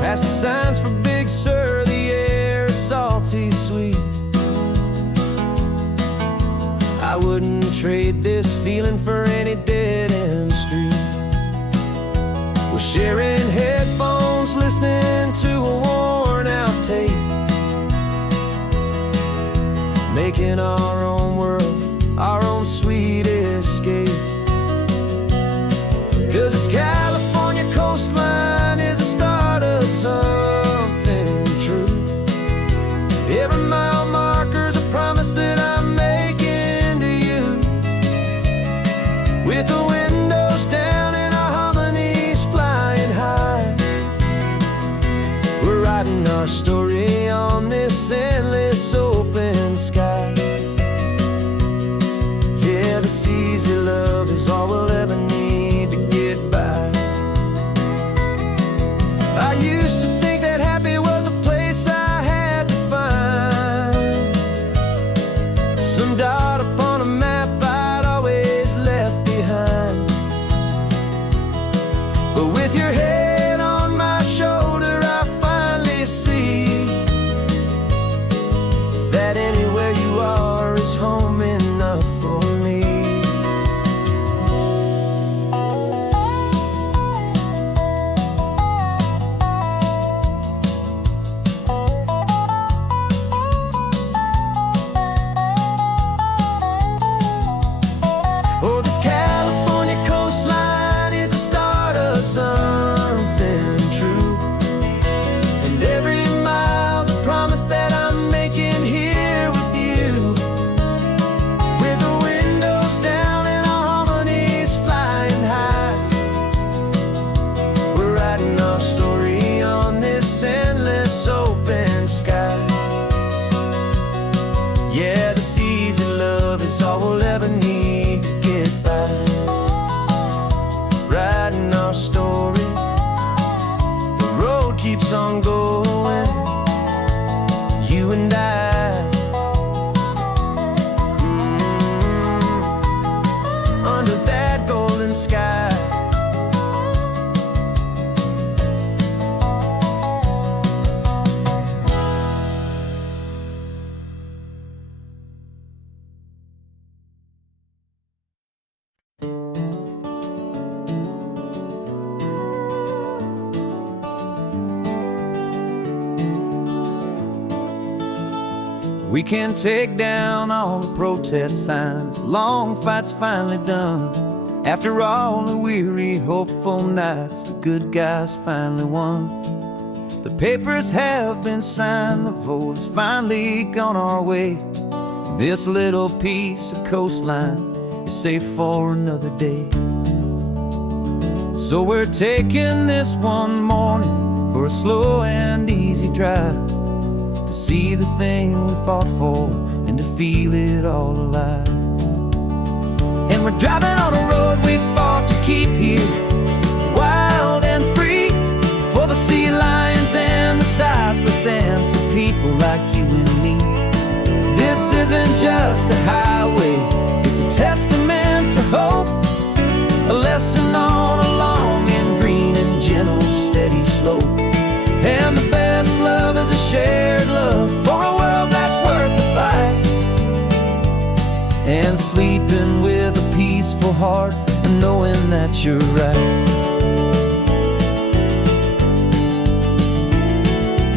Past the signs for Big Sur, the air is salty sweet. I wouldn't trade this feeling for any dead-end street. We're sharing headphones, listening to a worn-out tape, making our own world, our own sweet escape. 'Cause this California coastline is the start of something true. Every mile marker's a promise that I'm making to you. With the windows down and our harmonies flying high, we're writing our story on this endless open sky. Yeah, this easy love is all we'll ever need to get by. I used to think that happy was a place I had to find, some dot upon a map I'd always left behind. But with your head on my shoulder, I finally see that anywhere you are is home enough for me. Oh, this California coastline is the start of something true. And every mile's a promise that I'm making here with you. With the windows down and our harmonies flying high, we're writing our story on this endless open sky. Yeah, this easy love is all we'll ever need to get by. Writing our story, the road keeps on going, you and I. Under that golden sky, We can take down all the protest signs. The long fight's finally done. After all the weary, hopeful nights, the good guys finally won. The papers have been signed, the vote's finally gone our way. This little piece of coastline is safe for another day. So we're taking this one morning for a slow and easy drive, to see the thing we fought for and to feel it all alive. And we're driving on a road we fought to keep here, wild and free, for the sea lions and the cypress and for people like you and me. This isn't just a highway, it's a testament to hope, a lesson on a long and green and gentle steady slope. And the best love is a shared love for a world that's worth the fight, and sleeping with a peaceful heart and knowing that you're right.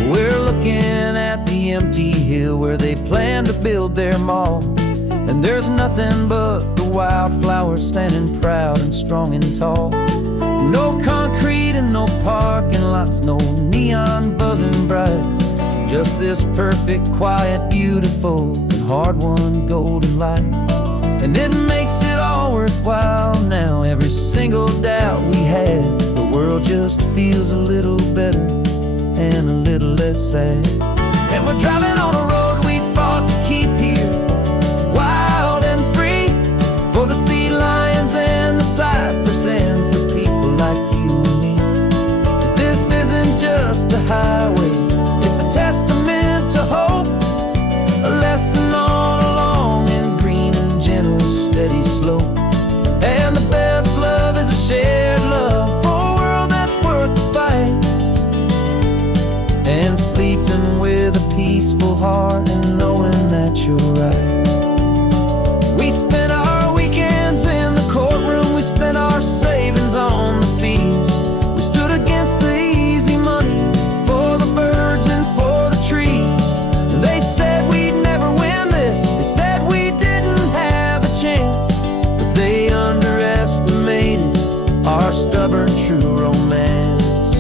We're looking at the empty hill where they plan to build their mall, and there's nothing but the wildflowers standing proud and strong and tall. No concrete and no parking lots, no neon buzzing bright, just this perfect, quiet, beautiful, and hard-won golden light. And it makes it all worthwhile now. Every single doubt we had, the world just feels a little better and a little less sad. And we're driving on a road we fought to keep here, wild and free, for the sea lions and the cypress and for people like you and me. This isn't just a highway, it's a testament to hope, a lesson on a long and green and gentle steady slope. And the best love is a shared love for a world that's worth the fight, and sleeping with a peaceful heart and knowing that you're right. We spent our weekends in the courtroom, we spent our savings on the fees. We stood against the easy money for the birds and for the trees. And they said we'd never win this, they said we didn't have a chance, but they underestimated our stubborn true romance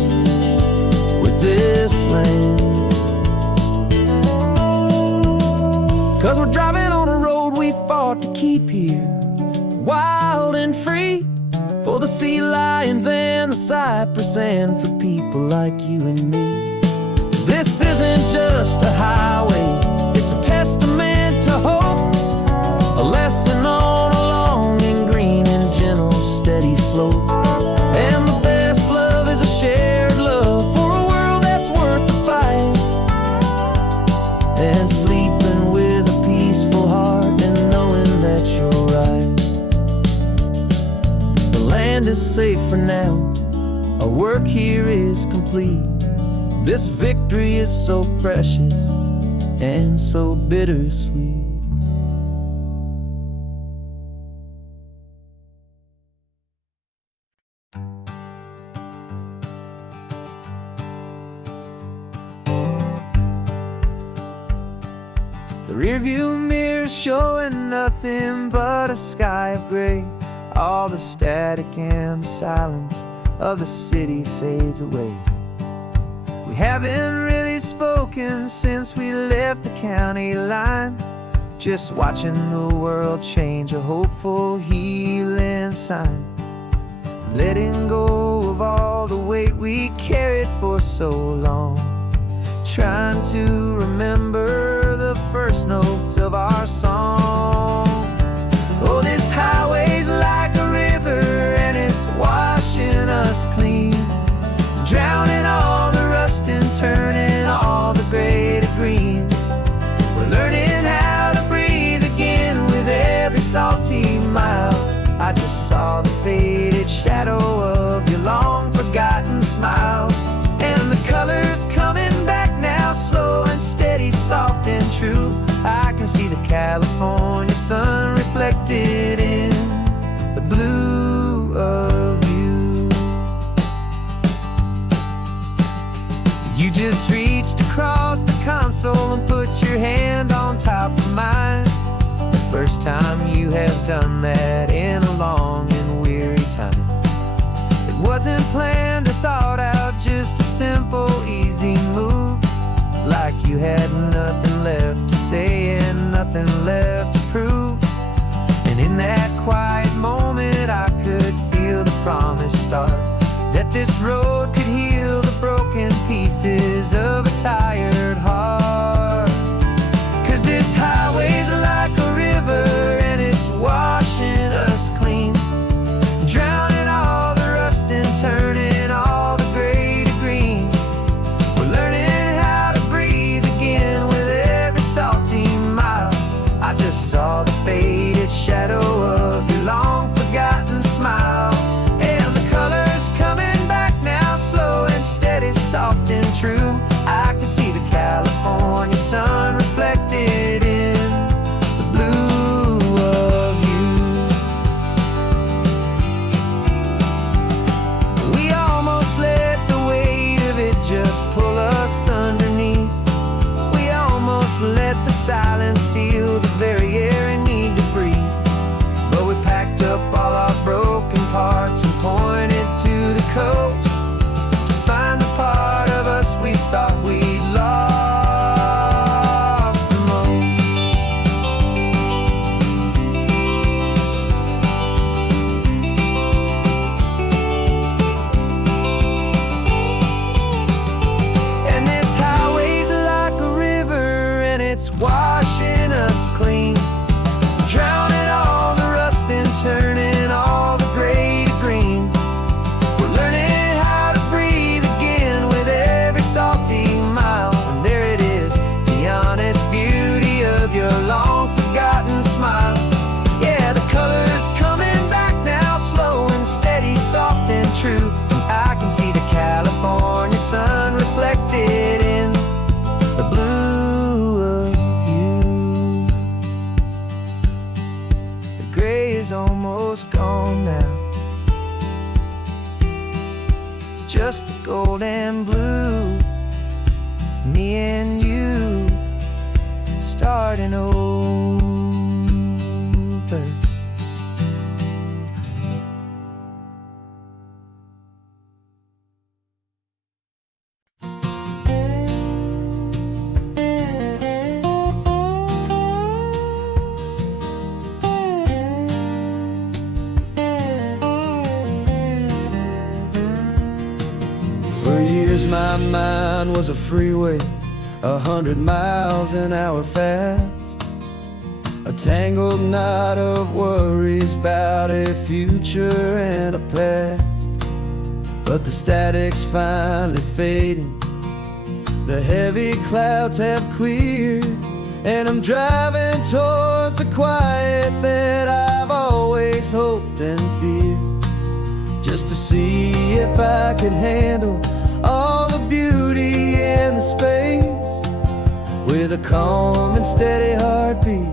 with this land. 'Cause we're driving on a road we fought to keep here, wild and free, for the sea lions and the cypress and for people like you and me. This isn't just a highway, it's a testament to hope, a lesson on a long and green and gentle steady slope. And the best love is a shared love for a world that's worth the fight, and sleeping with a peaceful heart and knowing that you're right. The land is safe for now, our work here is complete. This victory is so precious and so bittersweet. The rearview mirror showing nothing but a sky of gray. All the static and the silence of the city fades away. We haven't really spoken since we left the county line, just watching the world change, a hopeful healing sign. Letting go of all the weight we carried for so long, trying to remember the first notes of our song. Oh, this highway's like a river and it's washing us clean, drowning all the rust and turning all the gray to green. We're learning how to breathe again with every salty mile. I just saw the faded shadow of your long forgotten smile, and the colors coming back now, slow and steady, soft and true. I can see the California sun reflected in the blue of you. You just reached across the console and put your hand on top top of mind. The first time you have done that in a long and weary time. It wasn't planned or thought out, just a simple, easy move. Like you had nothing left to say and nothing left to prove. And in that quiet moment I could feel the promise start, that this road could heal the broken pieces of a tired heart. 'Cause this highway's like a river and it's washing us clean, drowning all the rust and turning all the gray to green. We're learning how to breathe again with every salty mile. I just saw the faded shadow of your long forgotten smile. And the colors coming back now, slow and steady, soft and true. I can see the California sun reflected in the blue of you. We almost let the weight of it just pull us underneath. We almost let the silence steal the very air we need to breathe. But we packed up all our broken parts and pointed to the coast to find the part of us we thought we'd lost the most. And this highway's like a river and it's washing us clean, drowning all the rust and turning all the gray to green. We're learning how to breathe again with every salty mile. And there it is, the honest beauty of your long forgotten smile. Yeah, the colors coming back now, slow and steady, soft and true. I can see the California sun reflected in the blue of you. The gray is almost gone now, just the gold and blue. Me and you starting over. For years my mind was a freeway, 100 miles an hour fast, a tangled knot of worries about a future and a past. But the static's finally fading, the heavy clouds have cleared, and I'm driving towards the quiet that I've always hoped and feared, just to see if I could handle all the beauty and the space, with a calm and steady heartbeat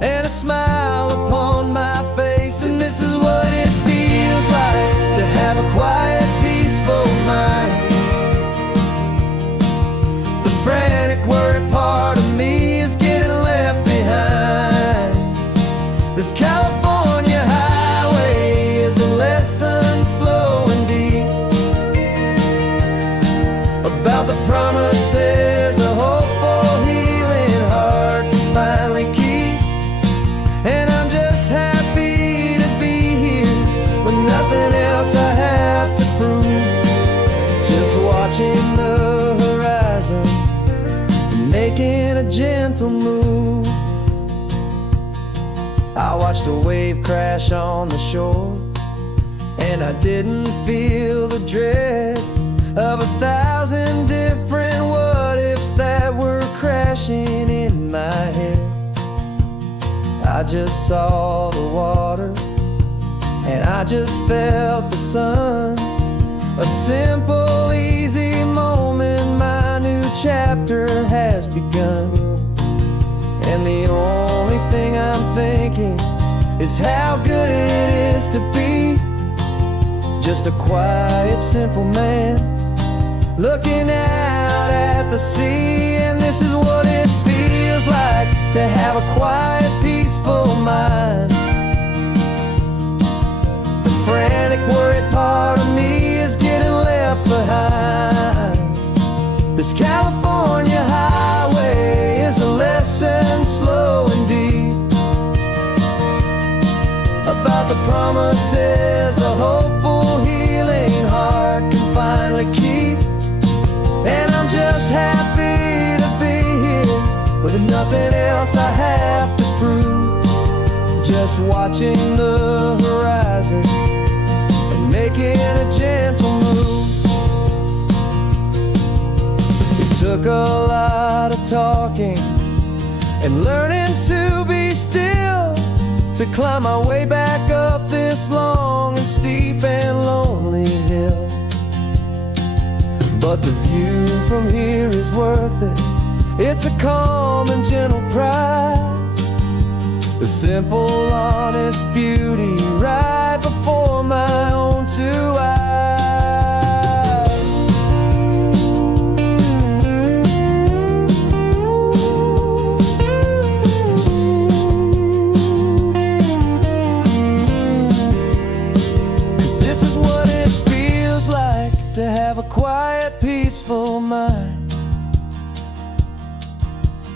and a smile upon my face. And this is what it feels like to have a quiet, peaceful mind. The frantic, worried part of me is getting left behind. This California highway is a lesson slow and deep about the promises a hopeful, healing heart can finally keep. And I'm just happy to be here with nothing else I have to prove, just watching the horizon and making a gentle move. I watched a wave crash on the shore, and I didn't feel the dread of 1,000 different what-ifs that were crashing in my head. I just saw the water, and I just felt the sun. A simple, easy moment, my new chapter has begun. And the only thing I'm thinking is how good it is to be just a quiet, simple man looking out at the sea. And this is what it feels like to have a quiet, peaceful mind. The frantic, worried part of me is getting left behind. This California highway is a lesson slow and deep about the promises a hopeful, healing heart can finally keep. And I'm just happy to be here with nothing else I have to prove. Just watching the horizon and making a gentle move. It took a lot of talking and learning to be still to climb my way back up this long and steep and lonely hill. But the view from here is worth it. It's a calm and gentle prize. The simple, honest beauty right before my own two eyes. This is what it feels like to have a quiet, peaceful mind.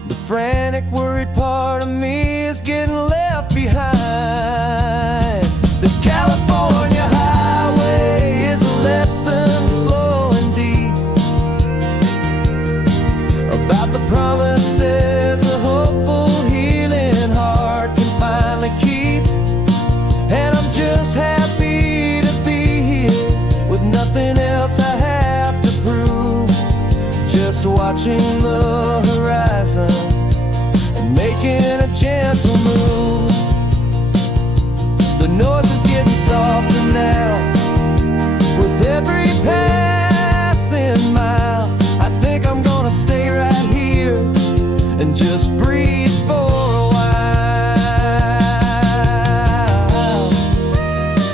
The frantic, worried part of me is getting left behind. This California highway is a lesson slow and deep about the promises a hopeful, healing heart can finally keep. And I'm just happy to be here with nothing else I have to prove. Just watching the horizon and making a gentle move. The noise is getting softer now with every passing mile. I think I'm gonna stay right here and just breathe for a while.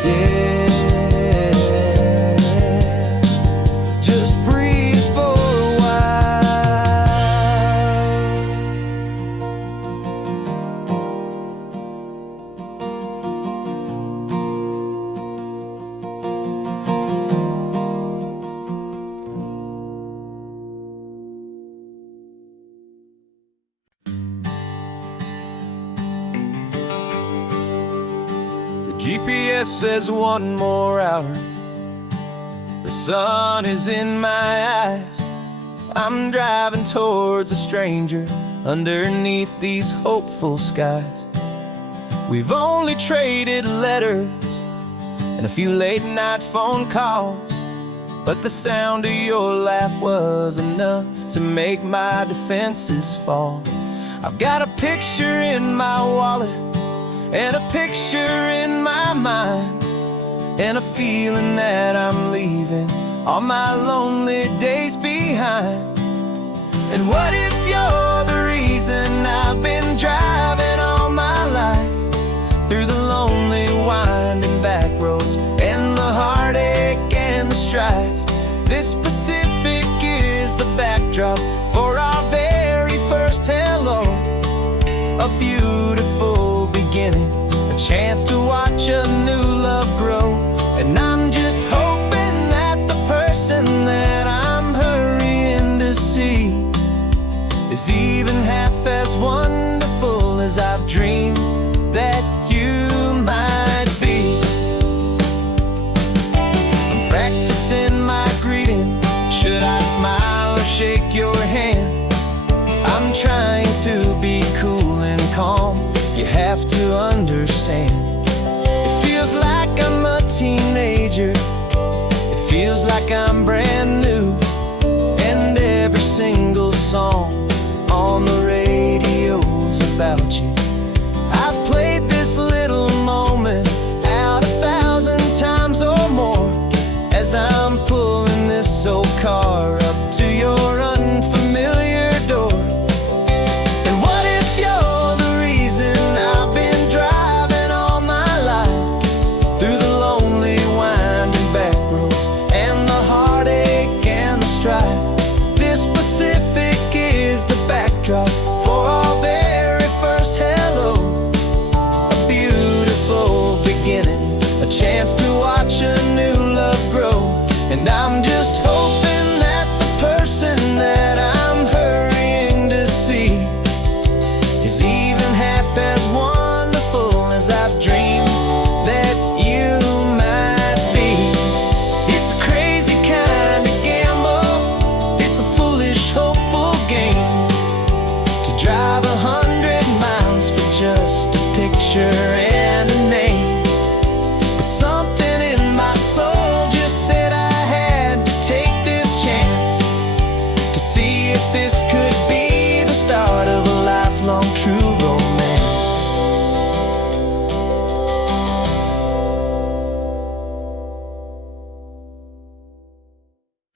Yeah, just breathe for a GPS says one more hour. The sun is in my eyes. I'm driving towards a stranger underneath these hopeful skies. We've only traded letters and a few late night phone calls, but the sound of your laugh was enough to make my defenses fall. I've got a picture in my wallet and a picture in my mind, and a feeling that I'm leaving all my lonely days behind. And what if you're the reason I've been driving all my life through the lonely winding back roads and the heartache and the strife? This Pacific is the backdrop for our very first hello. A beautiful beginning, a chance to watch a new love grow. And I'm just hoping that the person that I'm hurrying to see is even half as wonderful as I've dreamed that you might be. I'm practicing my greeting. Should I smile or shake your hand? I'm trying to be cool and calm. You have to understand, it feels like life as wonderful as I've dreamed that you might be. It's a crazy kind of gamble, it's a foolish, hopeful game, to drive 100 miles for just a picture and a name. But something in my soul just said I had to take this chance to see if this could